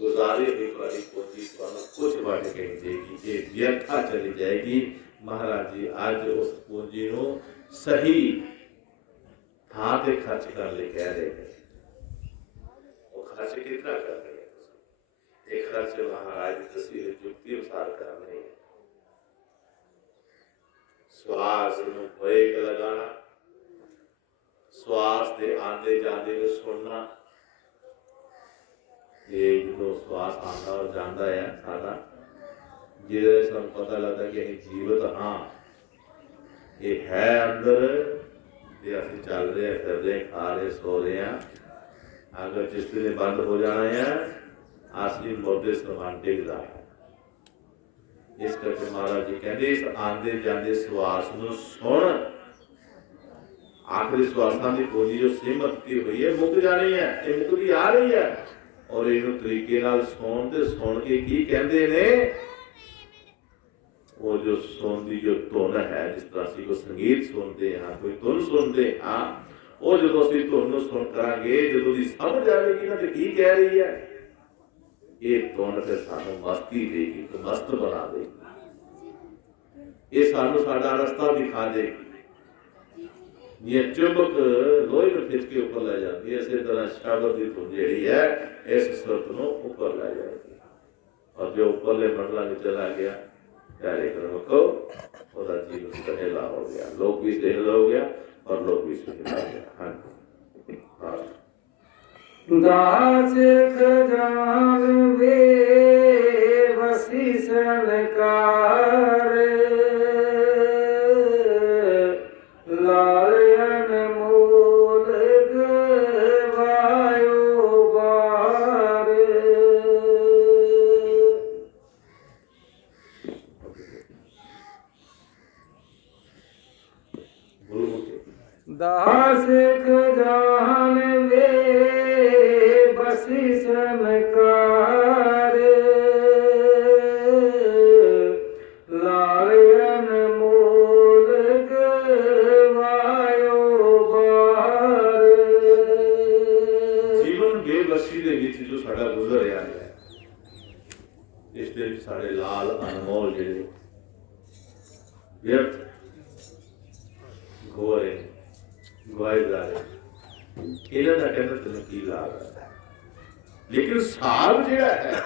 ਗੁਜ਼ਾਰੇ ਦੀ ਤੁਹਾਡੀ ਪੂੰਜੀ ਤੁਹਾਨੂੰ ਕੁਝ ਵੱਢ ਕੇ ਨਹੀਂ ਦੇਗੀ, ਇਹ ਵਿਅਰਥਾ ਚਲੀ ਜਾਏਗੀ। ਮਹਾਰਾਜ ਜੀ ਅੱਜ ਉਸ ਪੂੰਜੀ ਨੂੰ ਸਹੀ ਥਾਂ ਤੇ ਖਰਚ ਕਰਨ ਲਈ ਕਹਿ ਰਹੇ ਨੇ। ਉਹ ਖਰਚ ਕਿਤਨਾ ਕਰ ਰਹੇ ਹੈ? ਤੁਸੀਂ ਇਹ ਖਰਚ ਮਹਾਰਾਜ ਦੀ ਤਸਵੀਰ ਜੁਗਤੀ ਅਨੁਸਾਰ ਕਰ ਰਹੇ ਹੈ। ਸਵਾਸ ਨੂੰ ਬ੍ਰੇਕ ਲਗਾਣਾ, ਸਵਾਸ ਦੇ ਆਂਦੇ ਜਾਂਦੇ ਨੂੰ ਸੁਣਨਾ। ਇਹ ਜਦੋਂ ਸਵਾਸ ਆਉਂਦਾ ਔਰ ਜਾਂਦਾ ਹੈ ਸਾਡਾ, ਜਿਹਦੇ ਸਾਨੂੰ ਪਤਾ ਲੱਗਦਾ ਕਿ ਅਸੀਂ ਜੀਵਤ ਹਾਂ, ਇਹ ਹੈ ਅੰਦਰ ਤੇ ਅਸੀਂ ਚੱਲ ਰਹੇ ਹਾਂ, ਫਿਰ ਰਹੇ, ਖਾ ਰਹੇ, ਸੋ ਰਹੇ ਹਾਂ। ਅਗਰ ਜਿਸ ਨੇ ਬੰਦ ਹੋ ਜਾਣਾ ਹੈ, ਅਸਲੀ ਮੁਰਦੇ ਸਮਾਨ ਡਿੱਗਦਾ ਹੈ। ਇਸ ਕਰਕੇ ਮਹਾਰਾਜ ਜੀ ਕਹਿੰਦੇ ਇਸ ਆਂਦੇ ਜਾਂਦੇ ਸਵਾਸ ਨੂੰ ਸੁਣ। ਆਖਰੀ ਸਵਾਸਾਂ ਦੀ ਪੂੰਜੀ ਜੋ ਸੀਮਤ ਕੀ ਹੋਈ ਹੈ, ਮੁੱਕ ਜਾਣੀ ਹੈ, ਇਹ ਮੁੱਕਦੀ ਆ ਰਹੀ ਹੈ। ਔਰ ਇਹਨੂੰ ਤਰੀਕੇ ਨਾਲ ਸੁਣ ਤੇ ਸੁਣ ਕੇ ਕੀ ਕਹਿੰਦੇ ਨੇ, ਉਹ ਜੋ ਸੁਣ ਦੀ ਜੋ ਧੁਨ ਹੈ, ਜਿਸ ਤਰ੍ਹਾਂ ਅਸੀਂ ਕੋਈ ਸੰਗੀਤ ਸੁਣਦੇ ਹਾਂ, ਕੋਈ ਧੁਨ ਸੁਣਦੇ ਹਾਂ, ਉਹ ਜਦੋਂ ਅਸੀਂ ਧੁਨ ਨੂੰ ਸੁਣ ਕਰਾਂਗੇ, ਜਦੋਂ ਦੀ ਸਮਝ ਆਵੇਗੀ ਨਾ ਤੇ ਕੀ ਕਹਿ ਰਹੀ ਹੈ, ਇਹ ਧੁਨ ਤੇ ਸਾਨੂੰ ਮਸਤੀ ਦੇਗੀ, ਮਸਤ ਬਣਾ ਦੇਗੀ। ਇਹ ਸਾਨੂੰ ਸਾਡਾ ਰਸਤਾ ਦਿਖਾ ਦੇਗੀ। ਇਹ ਚੁੰਬਕ ਲੋਹੇ ਨੂੰ ਖਿੱਚ ਕੇ ਉੱਪਰ ਲੈ ਜਾਂਦੀ ਹੈ, ਇਸੇ ਤਰ੍ਹਾਂ ਸ਼ਬਦ ਦੀ ਧੁਨ ਜਿਹੜੀ ਹੈ ਇਸ ਸੁਰਤ ਨੂੰ ਉੱਪਰ ਲੈ ਜਾਏਗੀ। ਔਰ ਜੋ ਉੱਪਰਲੇ ਮੰਡਲਾਂ ਵਿੱਚ ਚਲਾ ਗਿਆ, ਪਿਆਰੇ ਗੁਰਮੁਖੋ, ਉਹਦਾ ਜੀਵਨ ਸਹਿਲਾ ਹੋ ਗਿਆ, ਲੋਕ ਵੀ ਸਹਿਲਾ ਹੋ ਗਿਆ ਔਰ ਲੋਕ ਵੀ ਸਹਿਲਾ ਹੋ ਗਿਆ। ਹਾਂ, ਦਾਸ ਖਜ਼ਾਨ ਵੇ ਵਸੀ ਸੰਕਾਰ, ਲਾਲ ਅਨਮੋਲ ਗਵਾਇਓ ਬਾਰ। ਦਾਸ ਖਜ਼ਾਨ ਵੇ ਬਸੀ ਸੰਕਾਰ, ਲਾਲ ਅਨਮੋਲ ਗਵਾਇਓ ਬਾਰ। ਜੀਵਨ ਬੇਬਸੀ ਦੇ ਵਿੱਚ ਜੋ ਸਾਡਾ ਗੁਜ਼ਰ ਰਿਹਾ ਹੈ, ਇਸ ਦੇ ਵਿੱਚ ਸਾਡੇ ਲਾਲ ਅਨਮੋਲ ਜਿਹੜੇ ਵਿਅਰਥ ਗੋਰੇ ਗਵਾਏ ਜਾ ਰਹੇ, ਇਹਨਾਂ ਦਾ ਕਹਿੰਦਾ ਤੈਨੂੰ ਕੀ ਲਾਭ ਹੈ। ਲੇਕਿਨ ਸਾਧ ਜਿਹੜਾ ਹੈ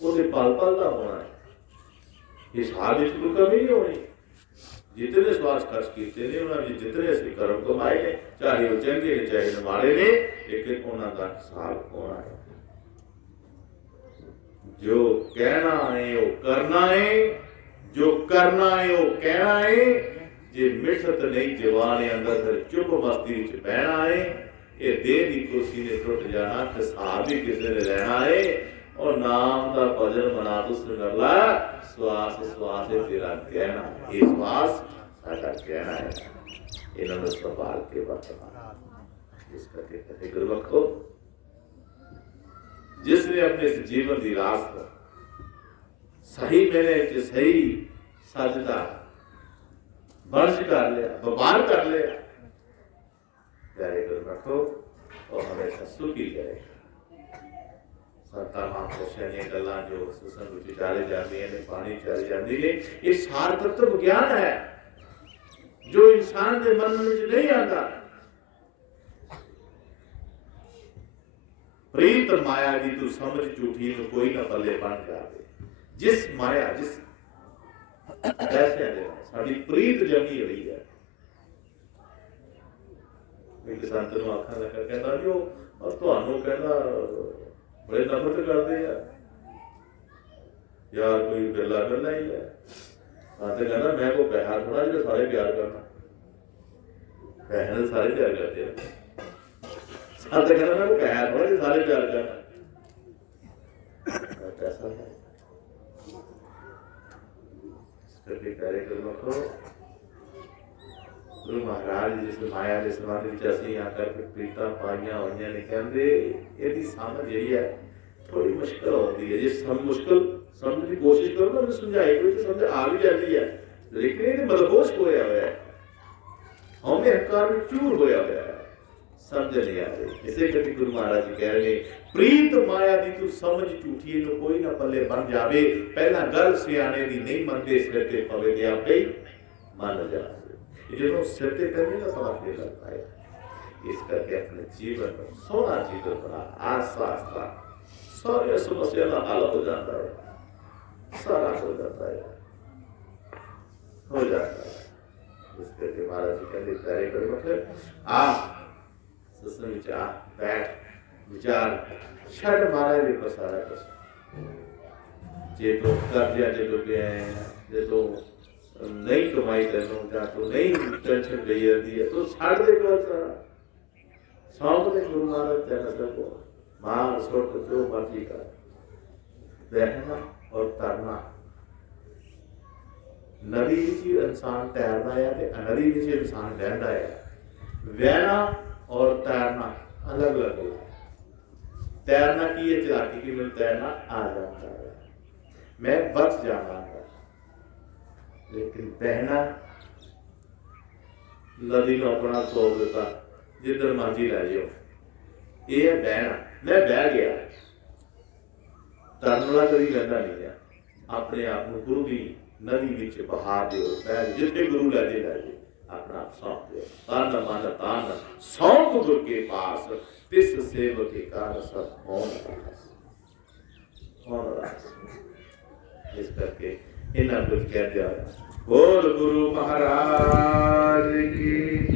ਉਹਦੇ ਪਲ ਪਲ ਦਾ ਹੋਣਾ ਹੈ। ਇਹ ਸਾਧ ਵਿੱਚ ਕੋਈ ਕਮੀ ਨਹੀਂ ਹੋਣੀ। जितने श्वास खर्च किए ने उन्होंने जितने असं कर्म कमाए ने, चाहे वो चंगे ने चाहे माड़े ने, लेकिन उन्होंने हिसाब होना है। जो कहना है वो करना है, जो करना है वो कहना है। जे मिठत नहीं जवाने अंदर फिर चुप मस्ती च बहना है। ये देह की कुर्सी ने टुट जाना, हिसाब भी किसी ने लेना है। और नाम का भजन बना तो सुनला, श्वास श्वास है तेरा कहना, ये श्वास साडा कहना है। इन्होंने संभाल के वर्तमान इस करके कहे गुरबखो, जिसने अपने इस जीवन की रास्ता सही मैंने सही साजदा वर्ष कर लिया, व्यापार कर लिया, प्यारे गुरबखो और हमेशा सुखी जाएगा। संता महापुरुषों ने गल्लां जो सत्संग विच चाले जांदियां ने, पानी चाली जांदी ने, ये सार तत्व ज्ञान है जो इंसान के मन में नहीं आता। प्रीत माया की तू समझ झूठी तो कोई ना पल्ले बन जाए। जिस माया जिस ऐसे साड़ी प्रीत जमी हुई है। एक संत नूं आखण लगा, कहता जो और तुहानूं कहता बड़े नफरत करते हैं यार, कोई गला करना ही है। आते कहना मैं को पैसा थोड़ा जो सारे प्यार करना, पैसे सारे प्यार करते हैं। आते कहना मैं को पैसा थोड़ा जो सारे प्यार करना, पैसा है करके प्यारे गुरमुखो। गुरु महाराज जिस माया के समाधि विच असीं आकर प्रीतां पाईआं होईआं ने, कहंदे इहदी समझ जिहड़ी है थोड़ी मुश्किल होती है। जे मुश्किल समझने की कोशिश करो ना, समझाई कोई तो समझ आ भी जाती है, लेकिन ये मदहोश होया हुआ है, हमें अहंकार में चूर होया हुआ है, समझ नहीं आ रही। इसे करके गुरु महाराज जी कह रहे हैं, प्रीत माया दी तू समझ झूठी नो कोई ना पल्ले बन जावे। पहला गल सियाने दी नहीं मनते, सिर ते पवे ते आपे मन जावे। जो सिर ते करने का पता नहीं लगता है। इस करके अपने जीवन में सोना जीवन बना, आस्ता आस्ता सारी समस्या का हल हो जाता है, सारा हो जाता है, हो जाता है। इस करके महाराज जी कहते प्यारे गुरमुख आ सत्संग विच आ बैठ विचार छड़ महाराज जी को सारा कुछ। जे तो कर्जा जे डुबे हैं, जे तो नहीं कमाई तेनों या तो नहीं टेंशन गई रहती है तो छाड़ दे कर सारा सौंप दे गुरु महाराज चरण सबको। मार सुट जो मर्जी कर, बहना और तरना। नदी विच इंसान तैरना है ते नदी विच इंसान बहना है। बहना और तैरना अलग अलग है। तैरना की है चलाकी की, मैं तैरना आ जाता है, मैं बच जाना है। लेकिन बहना नदी को अपना सौंप देता, जिधर मर्जी लै जाओ, ये है बहना। मैं बह गया, तरन वाला कभी बहता नहीं है। अपने आप को गुरु की नदी विच बहा दो, जिथे गुरु लै जाए अपना आप सौंप दो। तन मन तान सौंप गुरु के पास, तिस सेवक के कार सब मौन रास, मौन रास। इस करके इन्हें कुछ कह दिया। बोल गुरु महाराज की।